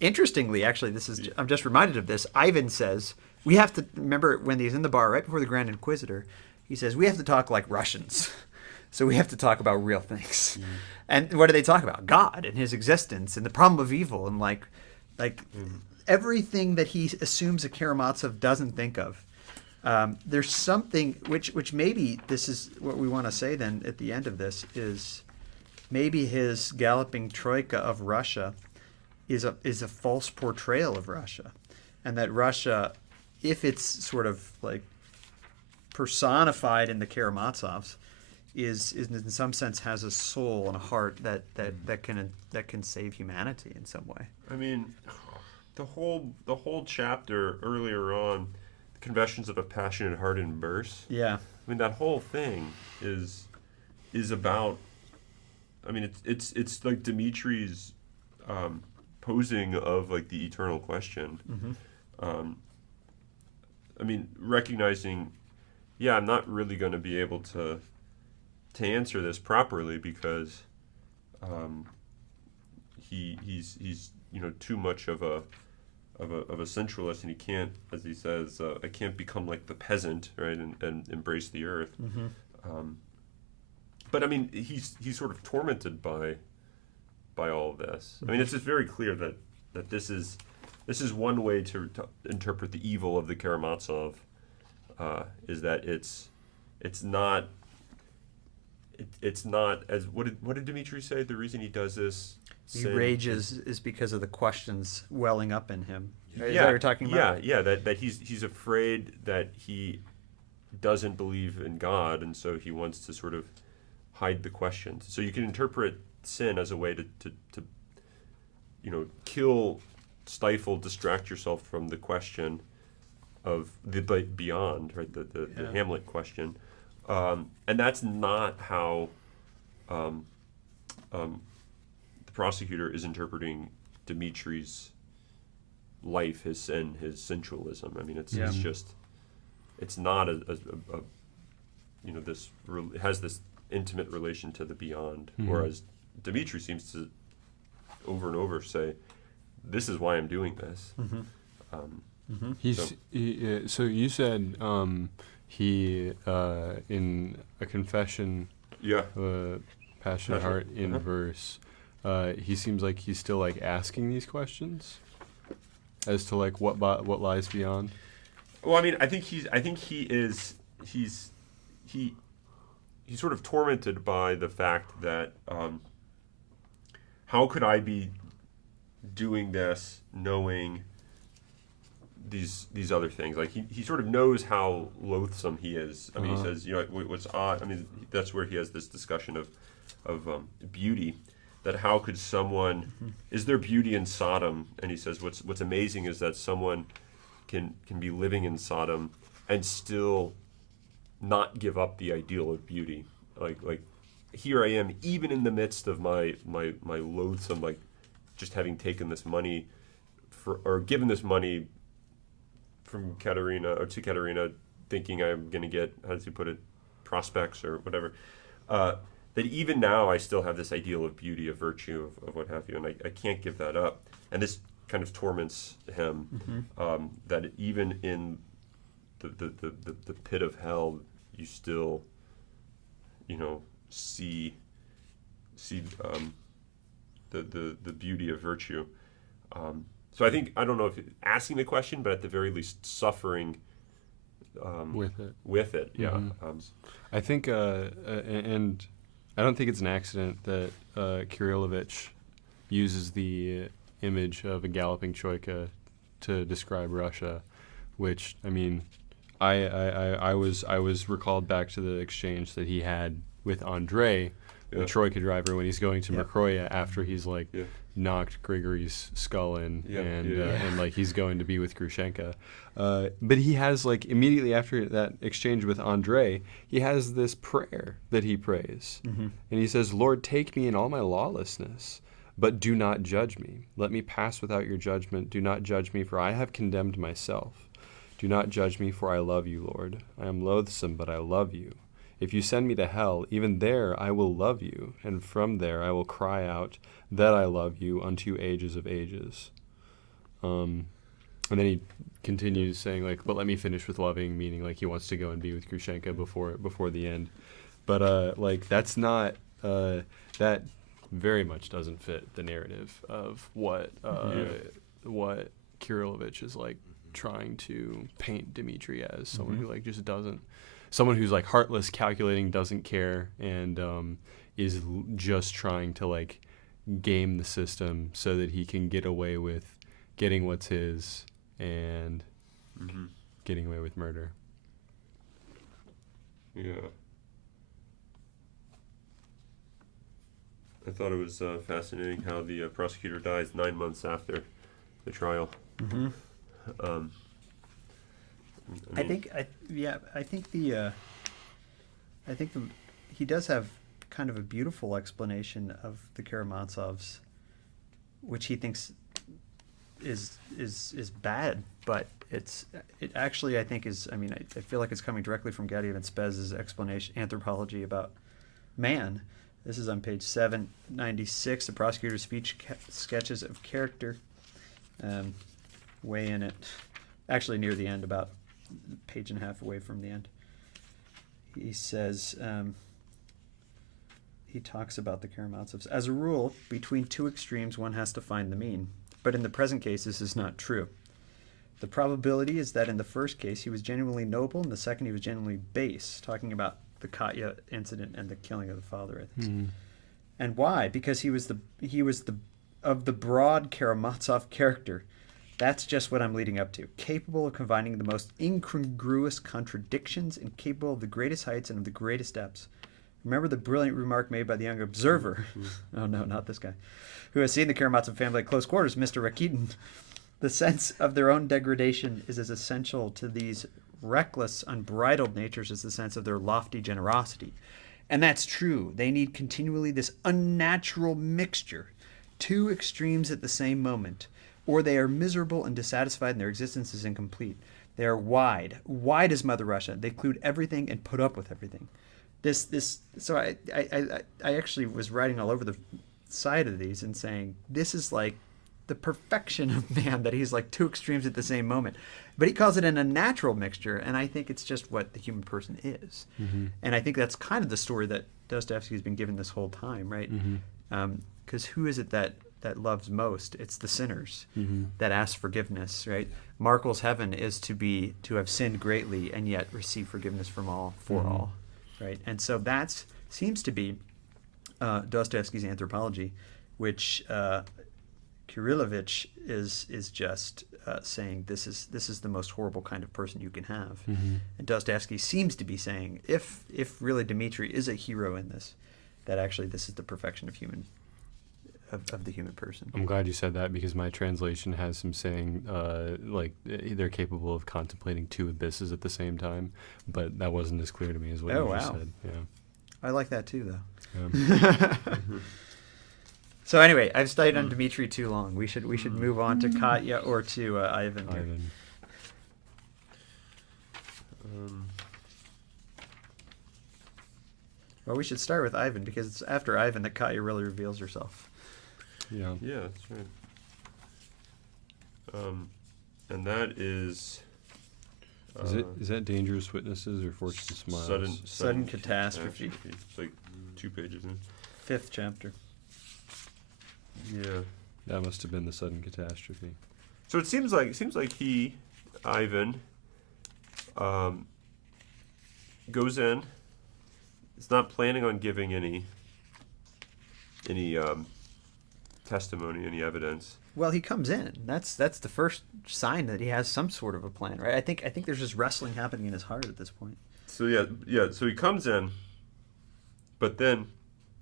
interestingly, actually, I'm just reminded of this. Ivan says we have to remember when he's in the bar right before the Grand Inquisitor. He says we have to talk like Russians, so we have to talk about real things. And what do they talk about? God and his existence and the problem of evil and like everything that he assumes a Karamazov doesn't think of. There's something which maybe this is what we want to say then at the end of this is maybe his galloping troika of Russia is a false portrayal of Russia, and that Russia, if it's sort of like personified in the Karamazovs, is in some sense has a soul and a heart that can save humanity in some way. I mean, the whole chapter earlier on, Confessions of a Passionate Heart in Verse. Yeah. I mean, that whole thing is about. I mean, it's like Dimitri's posing of like the eternal question. I mean, recognizing, I'm not really going to be able to answer this properly because he's too much of a centralist, and he can't, as he says, I can't become like the peasant, right, and embrace the earth. But I mean, he's sort of tormented by all of this. I mean, it's just very clear that this is one way to interpret the evil of the Karamazov, is that it's not as what did Dmitri say? The reason he does this. He rages is because of the questions welling up in him. Right? Is that Yeah, what you're talking about? Yeah. That he's afraid that he doesn't believe in God, and so he wants to sort of hide the questions. So you can interpret sin as a way to kill, stifle, distract yourself from the question of the beyond, right? The Hamlet question, and that's not how the prosecutor is interpreting Dimitri's life, his sin, his sensualism. I mean, it's just, it's not it has this intimate relation to the beyond, whereas Dmitri seems to over and over say, this is why I'm doing this. So you said he in a confession, passionate heart in verse, he seems like he's still like asking these questions as to like what lies beyond. Well, I mean, I think he's sort of tormented by the fact that how could I be doing this knowing these other things? Like he sort of knows how loathsome he is. I mean, he says, what's odd. I mean, that's where he has this discussion of beauty. That how could someone is there beauty in Sodom? And he says what's amazing is that someone can be living in Sodom and still not give up the ideal of beauty. Like here I am, even in the midst of my loathsome, like just having taken this money or given this money from Katerina or to Katerina, thinking I'm going to get, how does he put it, prospects or whatever. That even now I still have this ideal of beauty, of virtue, of what have you, and I can't give that up. And this kind of torments him, that even in the pit of hell, you still, see the beauty of virtue. So I think, I don't know if asking the question, but at the very least suffering with it. Yeah. I think, and I don't think it's an accident that Kirillovich uses the image of a galloping troika to describe Russia, which, I mean, I was recalled back to the exchange that he had with Andrei, the troika driver, when he's going to Merkoya after he's knocked Grigory's skull in, and like he's going to be with Grushenka. But he has immediately after that exchange with Andrei, he has this prayer that he prays. And he says, "Lord, take me in all my lawlessness, but do not judge me. Let me pass without your judgment. Do not judge me, for I have condemned myself. Do not judge me, for I love you, Lord. I am loathsome, but I love you. If you send me to hell, even there I will love you, and from there I will cry out that I love you unto ages of ages. And then he continues saying, like, but let me finish with loving, meaning like he wants to go and be with Grushenka before the end. But like that's not that very much doesn't fit the narrative of what Kirilovich is like trying to paint Dmitri as, someone who like just doesn't, someone who's like heartless, calculating, doesn't care, and is just trying to like game the system so that he can get away with getting what's his and getting away with murder. Yeah. I thought it was fascinating how the prosecutor dies 9 months after the trial. I think he does have kind of a beautiful explanation of the Karamazovs, which he thinks is bad, but it actually I think is, I mean, I feel like it's coming directly from Gadiev and Spez's explanation, anthropology about man. This is on page 796, the prosecutor's speech sketches of character, way in it, actually near the end, about a page and a half away from the end. He says, he talks about the Karamazovs. As a rule, between two extremes, one has to find the mean. But in the present case, this is not true. The probability is that in the first case, he was genuinely noble, and the second, he was genuinely base, talking about the Katya incident and the killing of the father, I think. And why? Because he was of the broad Karamazov character. That's just what I'm leading up to. Capable of combining the most incongruous contradictions and capable of the greatest heights and of the greatest depths. Remember the brilliant remark made by the young observer, oh no, not this guy, who has seen the Karamazov family at close quarters, Mr. Rakitin. The sense of their own degradation is as essential to these reckless, unbridled natures as the sense of their lofty generosity. And that's true. They need continually this unnatural mixture, two extremes at the same moment, or they are miserable and dissatisfied and their existence is incomplete. They are wide as Mother Russia. They include everything and put up with everything. So I actually was writing all over the side of these and saying, this is like the perfection of man, that he's like two extremes at the same moment. But he calls it an unnatural mixture, and I think it's just what the human person is. And I think that's kind of the story that Dostoevsky has been given this whole time, right? Because who is it that loves most? It's the sinners that ask forgiveness, right? Markel's heaven is to have sinned greatly and yet receive forgiveness from all for all, right? And so that seems to be Dostoevsky's anthropology, which Kirilovich is just saying this is the most horrible kind of person you can have. And Dostoevsky seems to be saying, if really Dmitri is a hero in this, that actually this is the perfection of the human person. I'm glad you said that, because my translation has him saying like they're capable of contemplating two abysses at the same time, but that wasn't as clear to me as what you just said. Yeah, I like that too, though. Yeah. So anyway, I've stayed on Dmitri too long. We should move on to Katya or to Ivan here. Well, we should start with Ivan, because it's after Ivan that Katya really reveals herself. Yeah. Yeah, that's right. And that is. Is that Dangerous Witnesses or Fortune Smiles? Sudden catastrophe. It's like 2 pages in. 5th chapter. Yeah. That must have been the Sudden Catastrophe. So it seems like Ivan, goes in. Is not planning on giving any testimony, any evidence. Well, he comes in. That's the first sign that he has some sort of a plan, right? I think there's just wrestling happening in his heart at this point. So yeah. So he comes in, but then.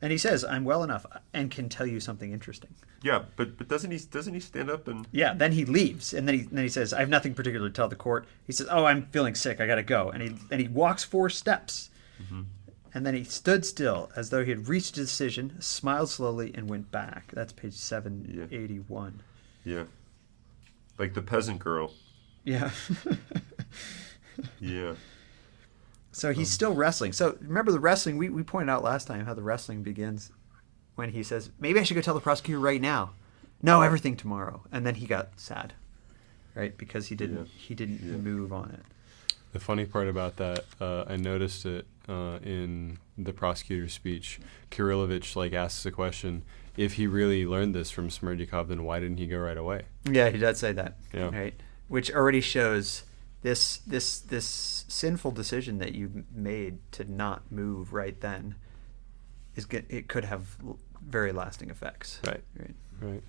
And he says, "I'm well enough and can tell you something interesting." Yeah, but doesn't he stand up and? Yeah. Then he leaves, and then he says, "I have nothing particular to tell the court." He says, "Oh, I'm feeling sick. I gotta go." And he walks 4 steps, and then he stood still as though he had reached a decision, smiled slowly, and went back. That's page 781. Yeah. Like the peasant girl. Yeah. Yeah. So he's still wrestling. So remember the wrestling, we pointed out last time how the wrestling begins when he says, maybe I should go tell the prosecutor right now. No, everything tomorrow. And then he got sad, right? Because he didn't move on it. The funny part about that, I noticed it in the prosecutor's speech. Kirillovich asks the question, if he really learned this from Smerdjakov, then why didn't he go right away? Yeah, he does say that. Yeah. Right. Which already shows this sinful decision that you made to not move right then it could have very lasting effects. Right.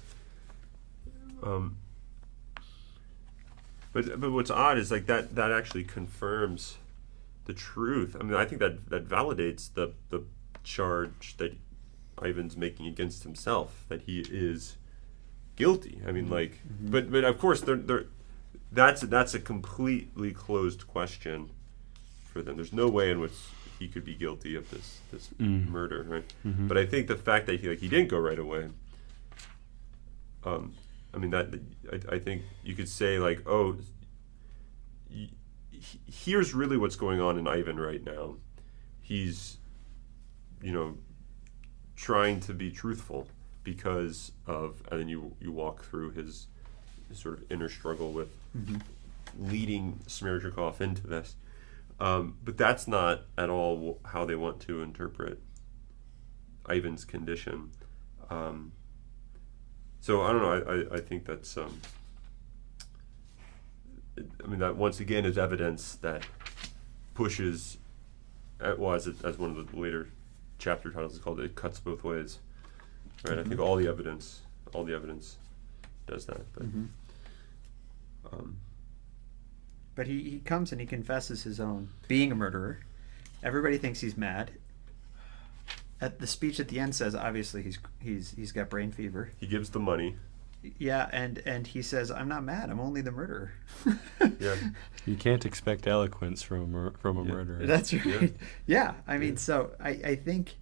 But what's odd is that actually confirms the truth. I mean, I think that validates the charge that Ivan's making against himself, that he is guilty. I mean, but of course that's a completely closed question for them. There's no way in which he could be guilty of this murder, right? Mm-hmm. But I think the fact that he didn't go right away. I mean, that I think you could say here's really what's going on in Ivan right now. He's, trying to be truthful because of, and then you walk through his sort of inner struggle with leading Smerdjakov into this. But that's not at all how they want to interpret Ivan's condition. So I don't know. I think that's. That once again is evidence that pushes, as one of the later chapter titles is called, it cuts both ways, right? I think all the evidence does that. But but he comes and he confesses his own being a murderer. Everybody thinks he's mad. At the speech at the end says obviously he's got brain fever. he gives the money. Yeah, and he says, I'm not mad, I'm only the murderer. Yeah. You can't expect eloquence from a murderer. That's right. Yeah, I mean, so I think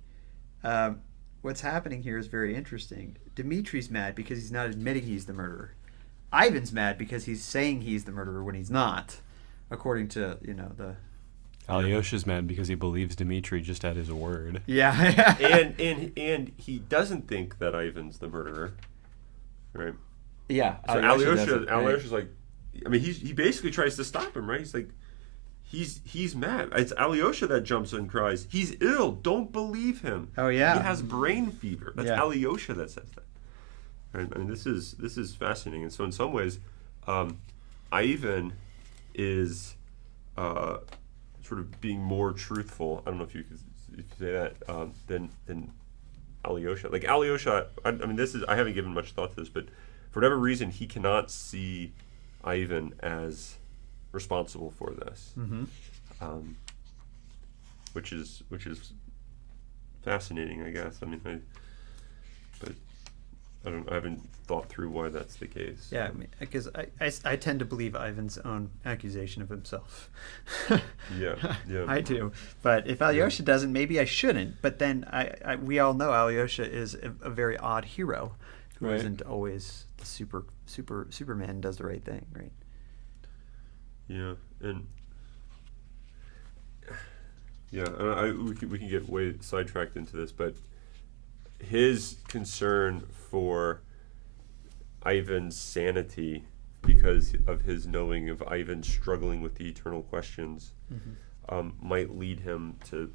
what's happening here is very interesting. Dimitri's mad because he's not admitting he's the murderer. Ivan's mad because he's saying he's the murderer when he's not, according to, the... Alyosha's mad because he believes Dmitri just at his word. Yeah. and he doesn't think that Ivan's the murderer. Right. Yeah. So Alyosha's like, I mean, he basically tries to stop him, right? He's like, he's mad. It's Alyosha that jumps and cries, he's ill. Don't believe him. Oh yeah. He has brain fever. That's Yeah. Alyosha that says that. Right? I mean, this is fascinating. And so in some ways, Ivan is sort of being more truthful. I don't know if you could say that than Alyosha. Alyosha, I mean, I haven't given much thought to this, but for whatever reason, he cannot see Ivan as responsible for this, which is fascinating, I guess. I mean, I haven't thought through why that's the case. Yeah, because I tend to believe Ivan's own accusation of himself. Yeah. I do. But if Alyosha doesn't, maybe I shouldn't. But then we all know Alyosha is a very odd hero who isn't always the Superman does the right thing, right? Yeah, and we can get way sidetracked into this, but his concern for Ivan's sanity because of his knowing of Ivan struggling with the eternal questions might lead him to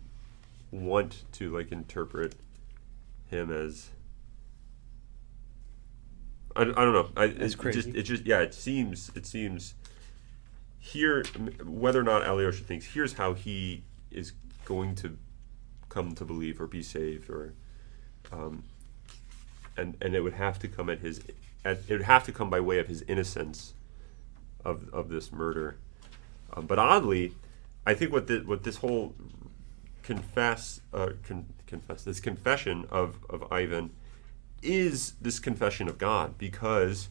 want to interpret him as I don't know. It's crazy. It seems here, whether or not Alyosha thinks here's how he is going to come to believe or be saved, or and it would have to come it would have to come by way of his innocence of this murder. But oddly, I think what this whole this confession of Ivan is this confession of God, because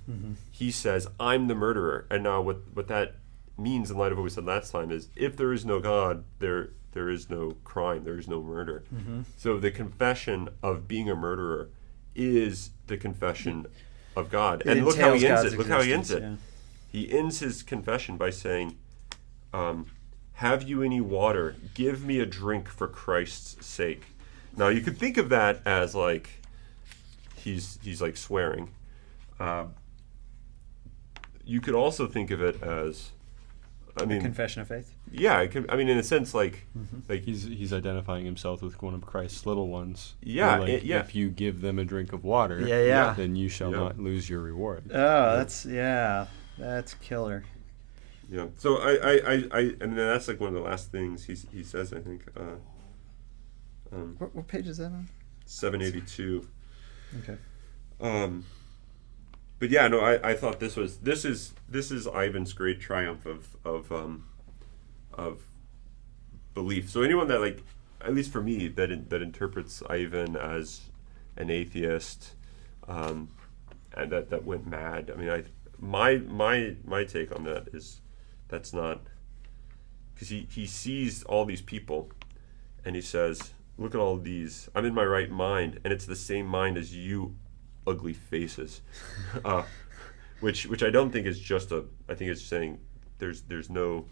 he says, I'm the murderer. And now what that means, in light of what we said last time, is if there is no God, there is no crime, there is no murder. So the confession of being a murderer is the confession of God. And look how he ends it. Look how he ends it. Yeah. He ends his confession by saying, Have you any water? Give me a drink for Christ's sake. Now you could think of that as like he's like swearing. You could also think of it as, I mean, confession of faith. Yeah, I mean, in a sense, like He's identifying himself with one of Christ's little ones. Yeah, Or, like, yeah. If you give them a drink of water, Yeah. then you shall not lose your reward. Oh, that's killer. yeah. So I and then that's like one of the last things he says. I think What page is that on? 782. Okay. But yeah, no, I thought this is Ivan's great triumph of belief. So anyone that, like, at least for me, that interprets Ivan as an atheist, and that went mad. I mean, my take on that is that's not, because he sees all these people, and he says, look at all these. I'm in my right mind, and it's the same mind as you ugly faces, which I don't think is just I think it's saying there's no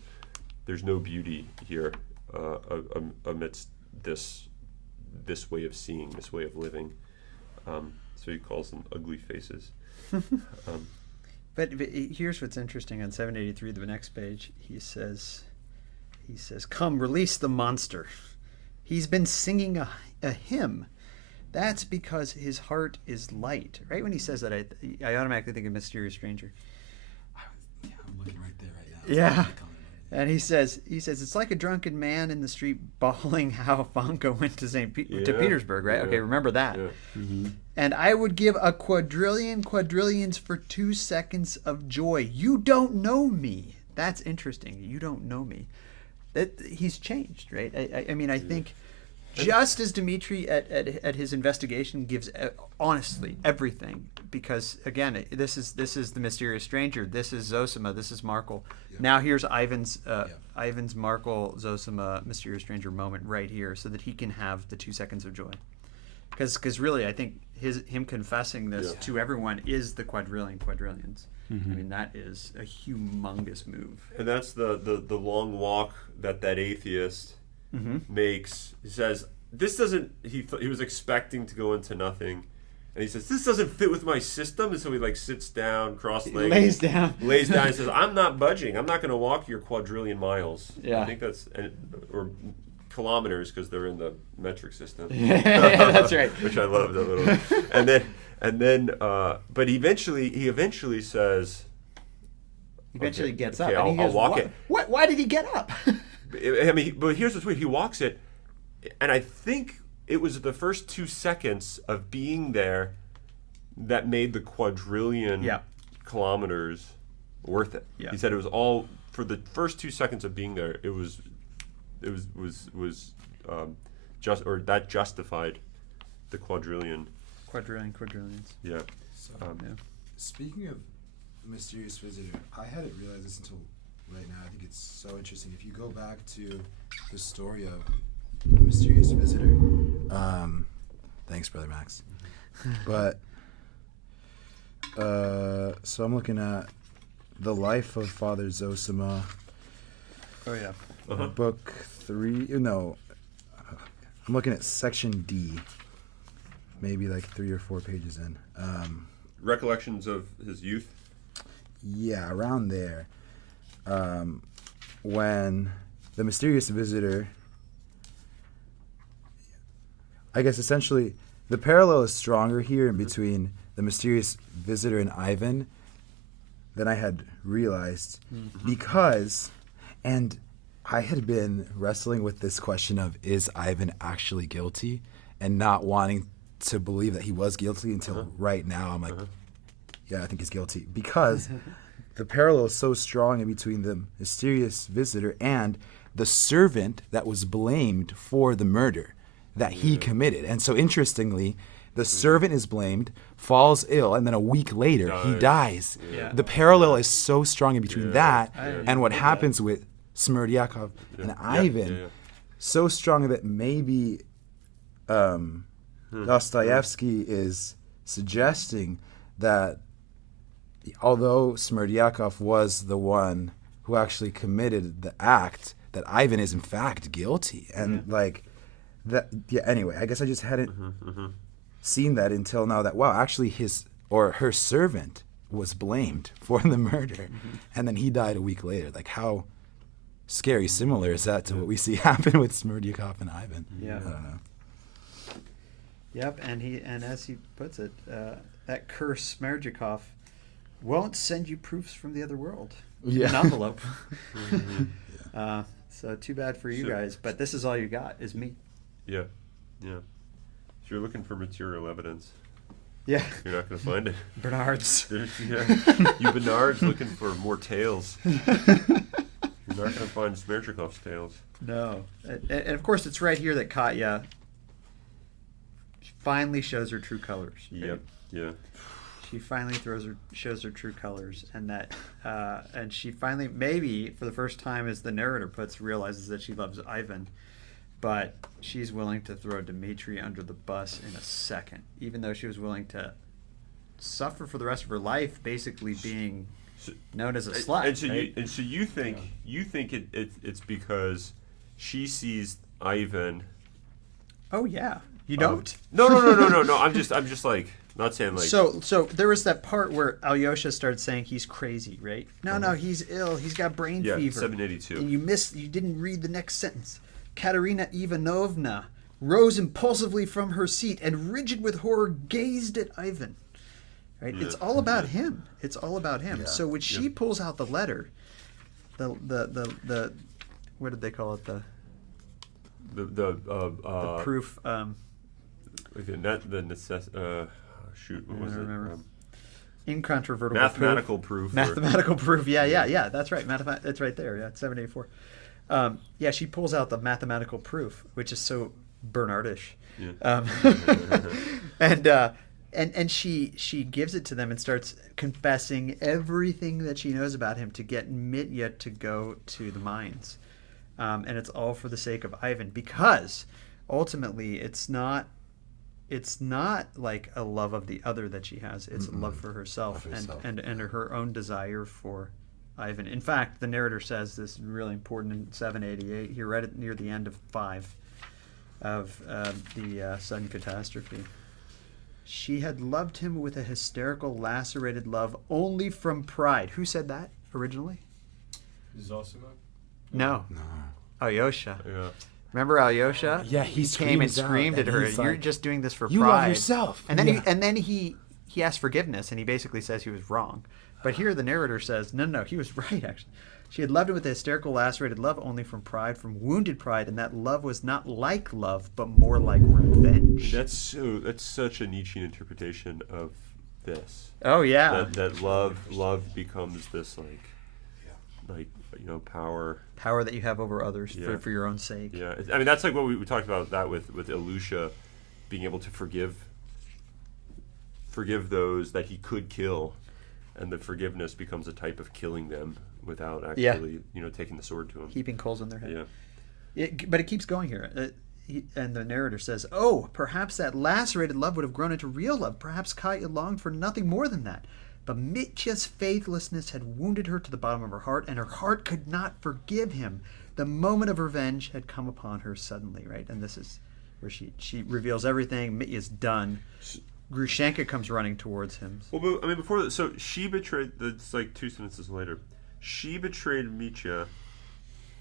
beauty here amidst this way of seeing, this way of living. So he calls them ugly faces. But here's what's interesting on 783, the next page. He says, "Come, release the monster. He's been singing a hymn. That's because his heart is light." Right when he says that, I automatically think of Mysterious Stranger. Yeah, I'm looking right there right now. Yeah. And he says it's like a drunken man in the street bawling how Vanka went to to Petersburg, right? Yeah. Okay, remember that. Yeah. Mm-hmm. And I would give a quadrillions for 2 seconds of joy. You don't know me. That's interesting. You don't know me. He's changed, right? I mean, I think just as Dmitri at his investigation gives honestly everything, because again, this is the Mysterious Stranger, this is Zosima, this is Markle. Yeah. Now here's Ivan's Markle Zosima Mysterious Stranger moment right here, so that he can have the 2 seconds of joy. Because really, I think him confessing this to everyone is the quadrillions. Mm-hmm. I mean, that is a humongous move. And that's the long walk that atheist makes. He says, this doesn't, he was expecting to go into nothing, and he says, this doesn't fit with my system, and so he like sits down, cross-legged, Lays down and says, I'm not budging, I'm not going to walk your quadrillion miles. Yeah. I think that's, or kilometers, because they're in the metric system. Yeah, that's right. Which I love, that little, and then but he eventually says, Eventually gets up. okay, And he I'll goes, walk it. What? Why did he get up? I mean, but here's what's weird. He walks it, and I think it was the first 2 seconds of being there that made the quadrillion kilometers worth it. Yeah. He said it was all for the first 2 seconds of being there. It was that justified the quadrillions. Yeah. So, Yeah. speaking of Mysterious Visitor, I hadn't realized this until right now. I think it's so interesting. If you go back to the story of the Mysterious Visitor, thanks, Brother Max. But so I'm looking at the life of Father Zosima, Oh yeah. book 3. No, I'm looking at section D, maybe like 3 or 4 pages in. Recollections of his youth. Yeah, around there. When the Mysterious Visitor, I guess essentially the parallel is stronger here in between the Mysterious Visitor and Ivan than I had realized, because, and I had been wrestling with this question of, is Ivan actually guilty, and not wanting to believe that he was guilty until right now. I'm like, yeah, I think he's guilty, because the parallel is so strong in between the Mysterious Visitor and the servant that was blamed for the murder that he committed. And so interestingly, the servant is blamed, falls ill, and then a week later he dies. Yeah. The parallel is so strong in between that and what happens with Smerdyakov and Ivan, so strong that maybe Dostoyevsky is suggesting that although Smerdyakov was the one who actually committed the act, that Ivan is in fact guilty, and like that. Yeah. Anyway, I guess I just hadn't seen that until now. That wow, actually his or her servant was blamed for the murder, and then he died a week later. Like how scary similar is that to what we see happen with Smerdyakov and Ivan? Yeah. I don't know. Yep, and as he puts it, that curse Smerdyakov won't send you proofs from the other world in an envelope. So too bad for you guys, but this is all you got is me. Yeah, yeah. If you're looking for material evidence, Yeah. you're not going to find it. Bernard's. You Bernard's looking for more tales. You're not going to find Smerdyakov's tales. No. And of course, it's right here that Katya finally shows her true colors. Right? Yep. Yeah. She finally shows her true colors, and that, and she finally, maybe for the first time, as the narrator puts, realizes that she loves Ivan, but she's willing to throw Dmitri under the bus in a second, even though she was willing to suffer for the rest of her life, basically being known as a slut. And so you think it's because she sees Ivan. Oh yeah, you don't? No. I'm just like not saying like. So there was that part where Alyosha started saying he's crazy, right? No, he's ill. He's got brain fever. 782. And you didn't read the next sentence. Katerina Ivanovna rose impulsively from her seat and, rigid with horror, gazed at Ivan. Right? Yeah. It's all about him. It's all about him. Yeah. So when she pulls out the letter, the what did they call it? The proof. Shoot, what was I it? don't remember. Incontrovertible Mathematical proof. Mathematical proof. Yeah. That's right. It's right there. Yeah, 784. Yeah, she pulls out the mathematical proof, which is so Bernardish. Yeah. And she gives it to them and starts confessing everything that she knows about him to get Mitya to go to the mines. And it's all for the sake of Ivan, because ultimately it's not like a love of the other that she has. It's a love for herself, and her own desire for Ivan. In fact, the narrator says this is really important in 788. He read it near the end of 5 of the sudden catastrophe. She had loved him with a hysterical, lacerated love only from pride. Who said that originally? Zosima? No. Alyosha. Yeah. Remember Alyosha? Yeah, he came and screams out, screamed at and her. he's You're like, just doing this for "You pride." love yourself. And then Yeah. he asked forgiveness, and he basically says he was wrong. But here the narrator says, no, he was right, actually. She had loved him with a hysterical, lacerated love only from pride, from wounded pride, and that love was not like love, but more like revenge. That's such a Nietzschean interpretation of this. Oh, yeah. That love becomes this like power. Power that you have over others Yeah. for your own sake. Yeah, I mean that's like what we talked about that with Ilusha being able to forgive those that he could kill, and the forgiveness becomes a type of killing them without actually taking the sword to them. Heaping coals on their head. Yeah. But it keeps going here. And the narrator says, "Oh, perhaps that lacerated love would have grown into real love. Perhaps Katya longed for nothing more than that. But Mitya's faithlessness had wounded her to the bottom of her heart, and her heart could not forgive him. The moment of revenge had come upon her suddenly," right? And this is where she reveals everything. Mitya's done. Grushenka comes running towards him. Well, but, I mean, before that, so she betrayed. It's like 2 sentences later. She betrayed Mitya,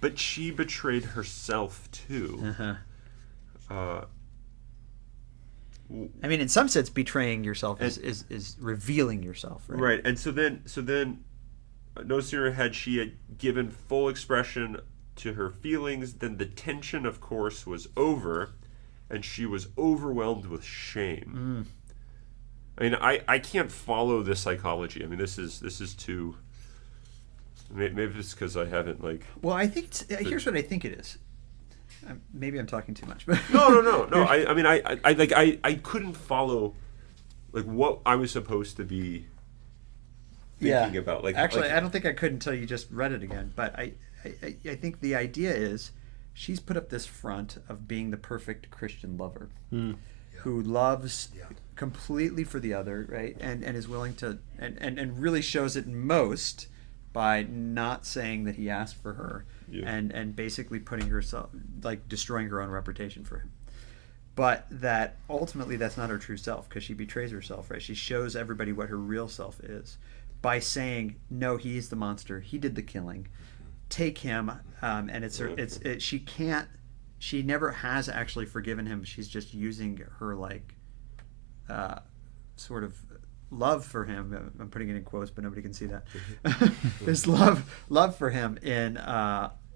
but she betrayed herself too. Uh-huh. I mean, in some sense, betraying yourself is revealing yourself, right? Right, and so then, no sooner had she given full expression to her feelings than the tension, of course, was over, and she was overwhelmed with shame. I mean, I can't follow this psychology. I mean, this is too. Maybe it's because I haven't like. Well, I think here's what I think it is. Maybe I'm talking too much, but No. I mean, I couldn't follow, like what I was supposed to be thinking about. Like, actually, I don't think I could until you just read it again. But I think the idea is she's put up this front of being the perfect Christian lover who loves completely for the other, right? And is willing to and really shows it most by not saying that he asked for her, and basically putting herself, like destroying her own reputation for him. But that ultimately that's not her true self, because she betrays herself, right? She shows everybody what her real self is by saying, no, he's the monster. He did the killing. Take him. And she never has actually forgiven him. She's just using her sort of love for him. I'm putting it in quotes, but nobody can see that. This love for him in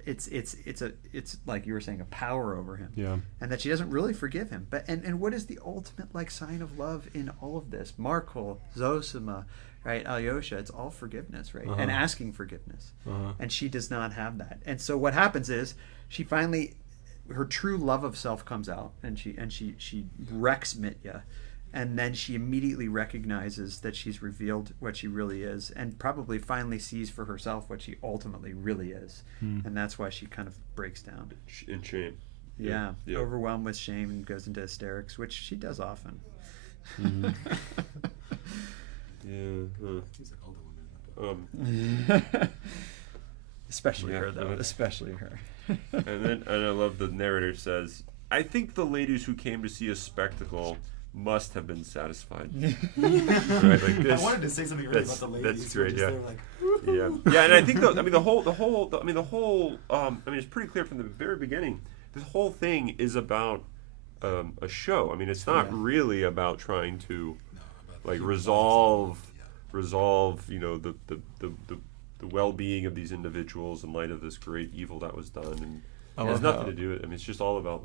it's like you were saying, a power over him. Yeah. And that she doesn't really forgive him. But and what is the ultimate sign of love in all of this? Markle, Zosima, right? Alyosha, it's all forgiveness, right? And asking forgiveness. And she does not have that. And so what happens is she finally, her true love of self comes out, and she wrecks Mitya. And then she immediately recognizes that she's revealed what she really is, and probably finally sees for herself what she ultimately really is. And that's why she kind of breaks down. In shame. Yeah. Overwhelmed with shame and goes into hysterics, which she does often. Seems like all the women. Especially her, though. Especially her. And I love the narrator says, I think the ladies who came to see a spectacle must have been said. Right, like this, I wanted to say something really about the ladies. That's great. Yeah. Like, Yeah, and I think the whole. It's pretty clear from the very beginning. This whole thing is about a show. I mean, it's not really about trying to resolve, the well-being of these individuals in light of this great evil that was done, and it has nothing to do with. I mean, it's just all about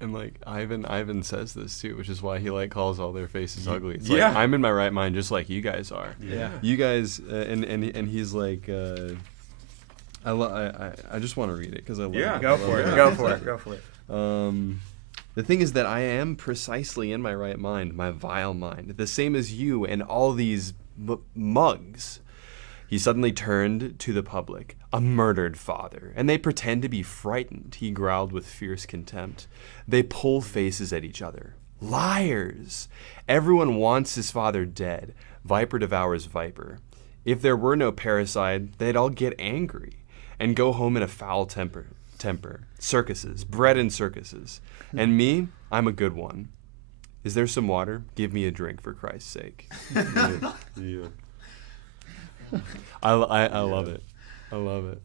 And Ivan says this too, which is why he calls all their faces ugly. It's Yeah. I'm in my right mind, just like you guys are. Yeah. You guys, and he's like, I just want to read it because I love it. Go for it. Go for it. The thing is that I am precisely in my right mind, my vile mind, the same as you and all these mugs. He suddenly turned to the public, a murdered father, and they pretend to be frightened, he growled with fierce contempt. They pull faces at each other. Liars! Everyone wants his father dead. Viper devours viper. If there were no parricide, they'd all get angry and go home in a foul temper. Circuses, bread and circuses. And me, I'm a good one. Is there some water? Give me a drink for Christ's sake. Yeah. I love it. I love it.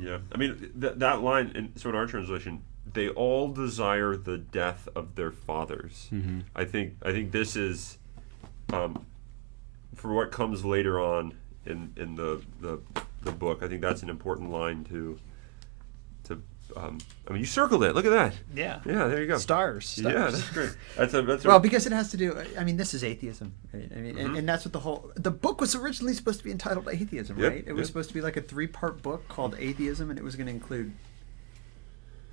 Yeah. I mean, that line in sort of our translation, they all desire the death of their fathers. Mm-hmm. I think this is for what comes later on in the book. I think that's an important line to you circled it. Look at that. Yeah. Yeah, there you go. Stars. Yeah, that's great. Well, because it has to do. I mean, this is atheism, right? I mean, and that's what the book was originally supposed to be entitled Atheism, right? It was supposed to be like a 3-part book called Atheism, and it was going to include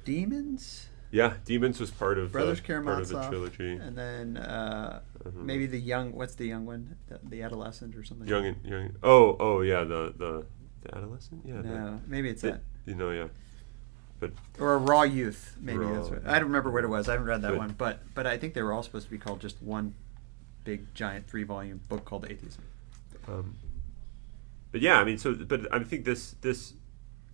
demons. Yeah, demons was part of Brothers part of Karamazov, the trilogy. and then maybe the young. What's the young one? The adolescent or something. Young. Oh yeah, the adolescent. Yeah. No, maybe it's that. Yeah. But Or a raw youth, maybe Raw, that's what. I don't remember what it was. I haven't read that Good. one, but I think they were all supposed to be called just one big giant 3-volume book called Atheism. But yeah, I mean, but I think this.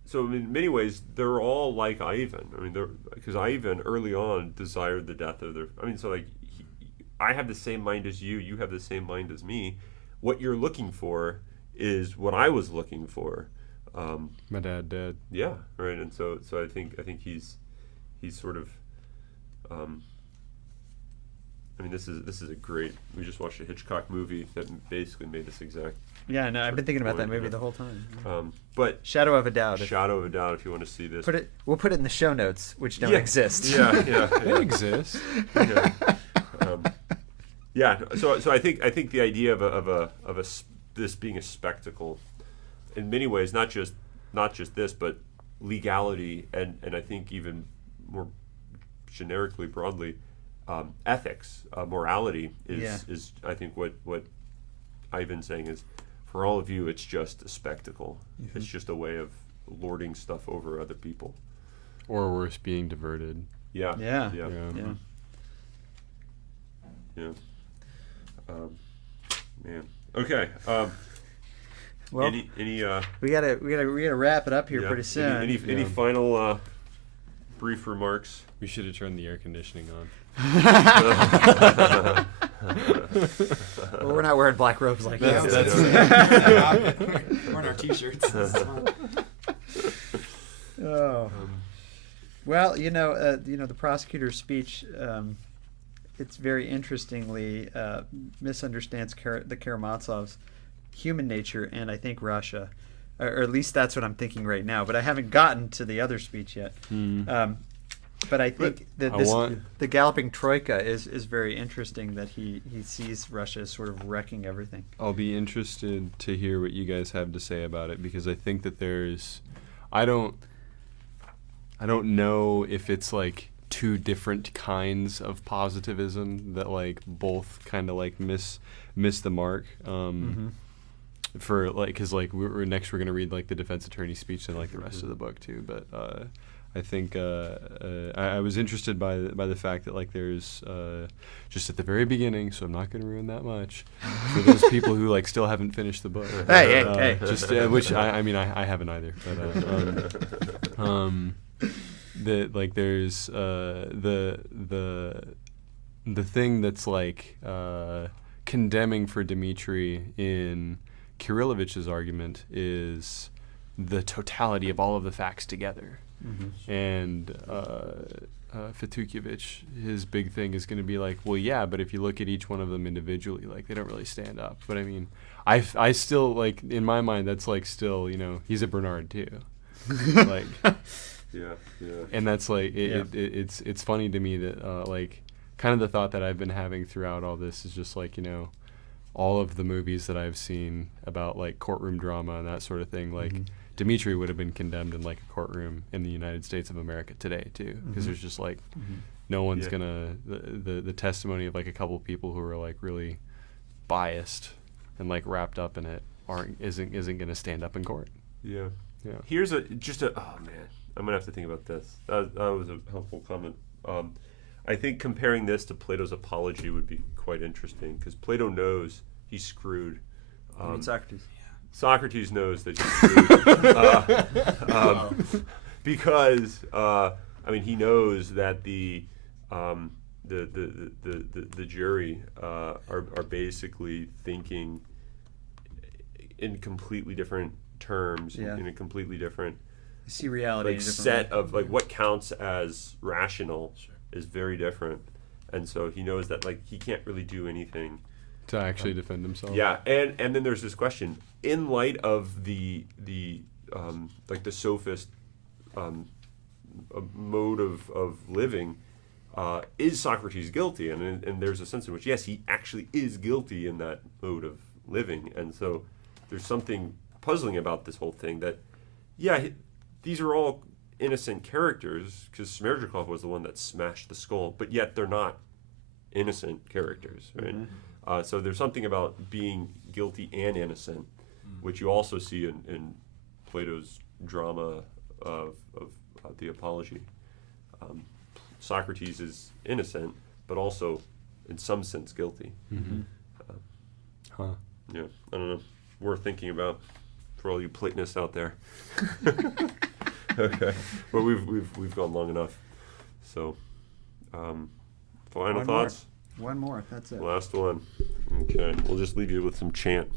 So in many ways, they're all like Ivan. I mean, because Ivan early on desired the death of their. I mean, so I have the same mind as you. You have the same mind as me. What you're looking for is what I was looking for. My dad dead. Yeah, right. And so I think he's sort of. I mean, this is a great. We just watched a Hitchcock movie that basically made this exact. Yeah, no, I've been thinking about that movie the whole time. But Shadow of a Doubt. Shadow of a Doubt. If you want to see this, We'll put it in the show notes, which don't Yeah. exist. Yeah. It exists. Yeah. So I think the idea of this being a spectacle, in many ways, not just this, but legality and I think even more generically, broadly, ethics, morality is I think what Ivan's saying is, for all of you, it's just a spectacle. Mm-hmm. It's just a way of lording stuff over other people, Or worse, being diverted. Yeah. Yeah. Man. Okay. Well, any we gotta wrap it up here yeah, pretty soon. any final brief remarks? We should have turned the air conditioning on. Well, we're not wearing black robes like That's- that. We're on our t-shirts. Oh. Well, the prosecutor's speech, it's very interestingly misunderstands the Karamazov's human nature and I think Russia, or at least that's what I'm thinking right now. But I haven't gotten to the other speech yet. But I think that the galloping troika is very interesting, that he sees Russia as sort of wrecking everything. I'll be interested to hear what you guys have to say about it, because I think that I don't know if it's like two different kinds of positivism that like both kind of like miss the mark. For like, because like we're gonna read like the defense attorney's speech and like the rest of the book too. But I think I was interested by the fact that like there's just at the very beginning, so I'm not going to ruin that much for those people who like still haven't finished the book. Hey. Just which I mean I haven't either. But that like there's the thing that's like condemning for Dmitri in Kirillovich's argument is the totality of all of the facts together. And Fetukevich, his big thing is going to be like, well, yeah, but if you look at each one of them individually, like they don't really stand up. But I mean, I still like in my mind that's like still he's a Bernard too, like Yeah. and that's like it's funny to me that like kind of the thought that I've been having throughout all this is just like all of the movies that I've seen about like courtroom drama and that sort of thing, like. Dmitri would have been condemned in like a courtroom in the United States of America today too, because there's just like no one's gonna the testimony of like a couple people who are like really biased and like wrapped up in it isn't gonna stand up in court. Yeah. Yeah. Here's oh man, I'm gonna have to think about this. That was a helpful comment. I think comparing this to Plato's Apology would be quite interesting, because Plato knows he's screwed. Socrates. Socrates knows that he's screwed because he knows that the jury are basically thinking in completely different terms, in a completely different see reality like set of like what counts as rational is very different, and so he knows that like he can't really do anything to actually defend himself. Yeah, and then there's this question in light of the like the sophist mode of living. Is Socrates guilty? And there's a sense in which yes, he actually is guilty in that mode of living, and so there's something puzzling about this whole thing that these are all innocent characters, because Smerdyakov was the one that smashed the skull, but yet they're not innocent characters, right? So there's something about being guilty and innocent, which you also see in Plato's drama of the Apology. Socrates is innocent, but also in some sense guilty. Huh. Yeah, I don't know. Worth thinking about for all you Platonists out there. Okay, well we've gone long enough. So, final thoughts. One more. That's it. Last one. Okay, we'll just leave you with some chant.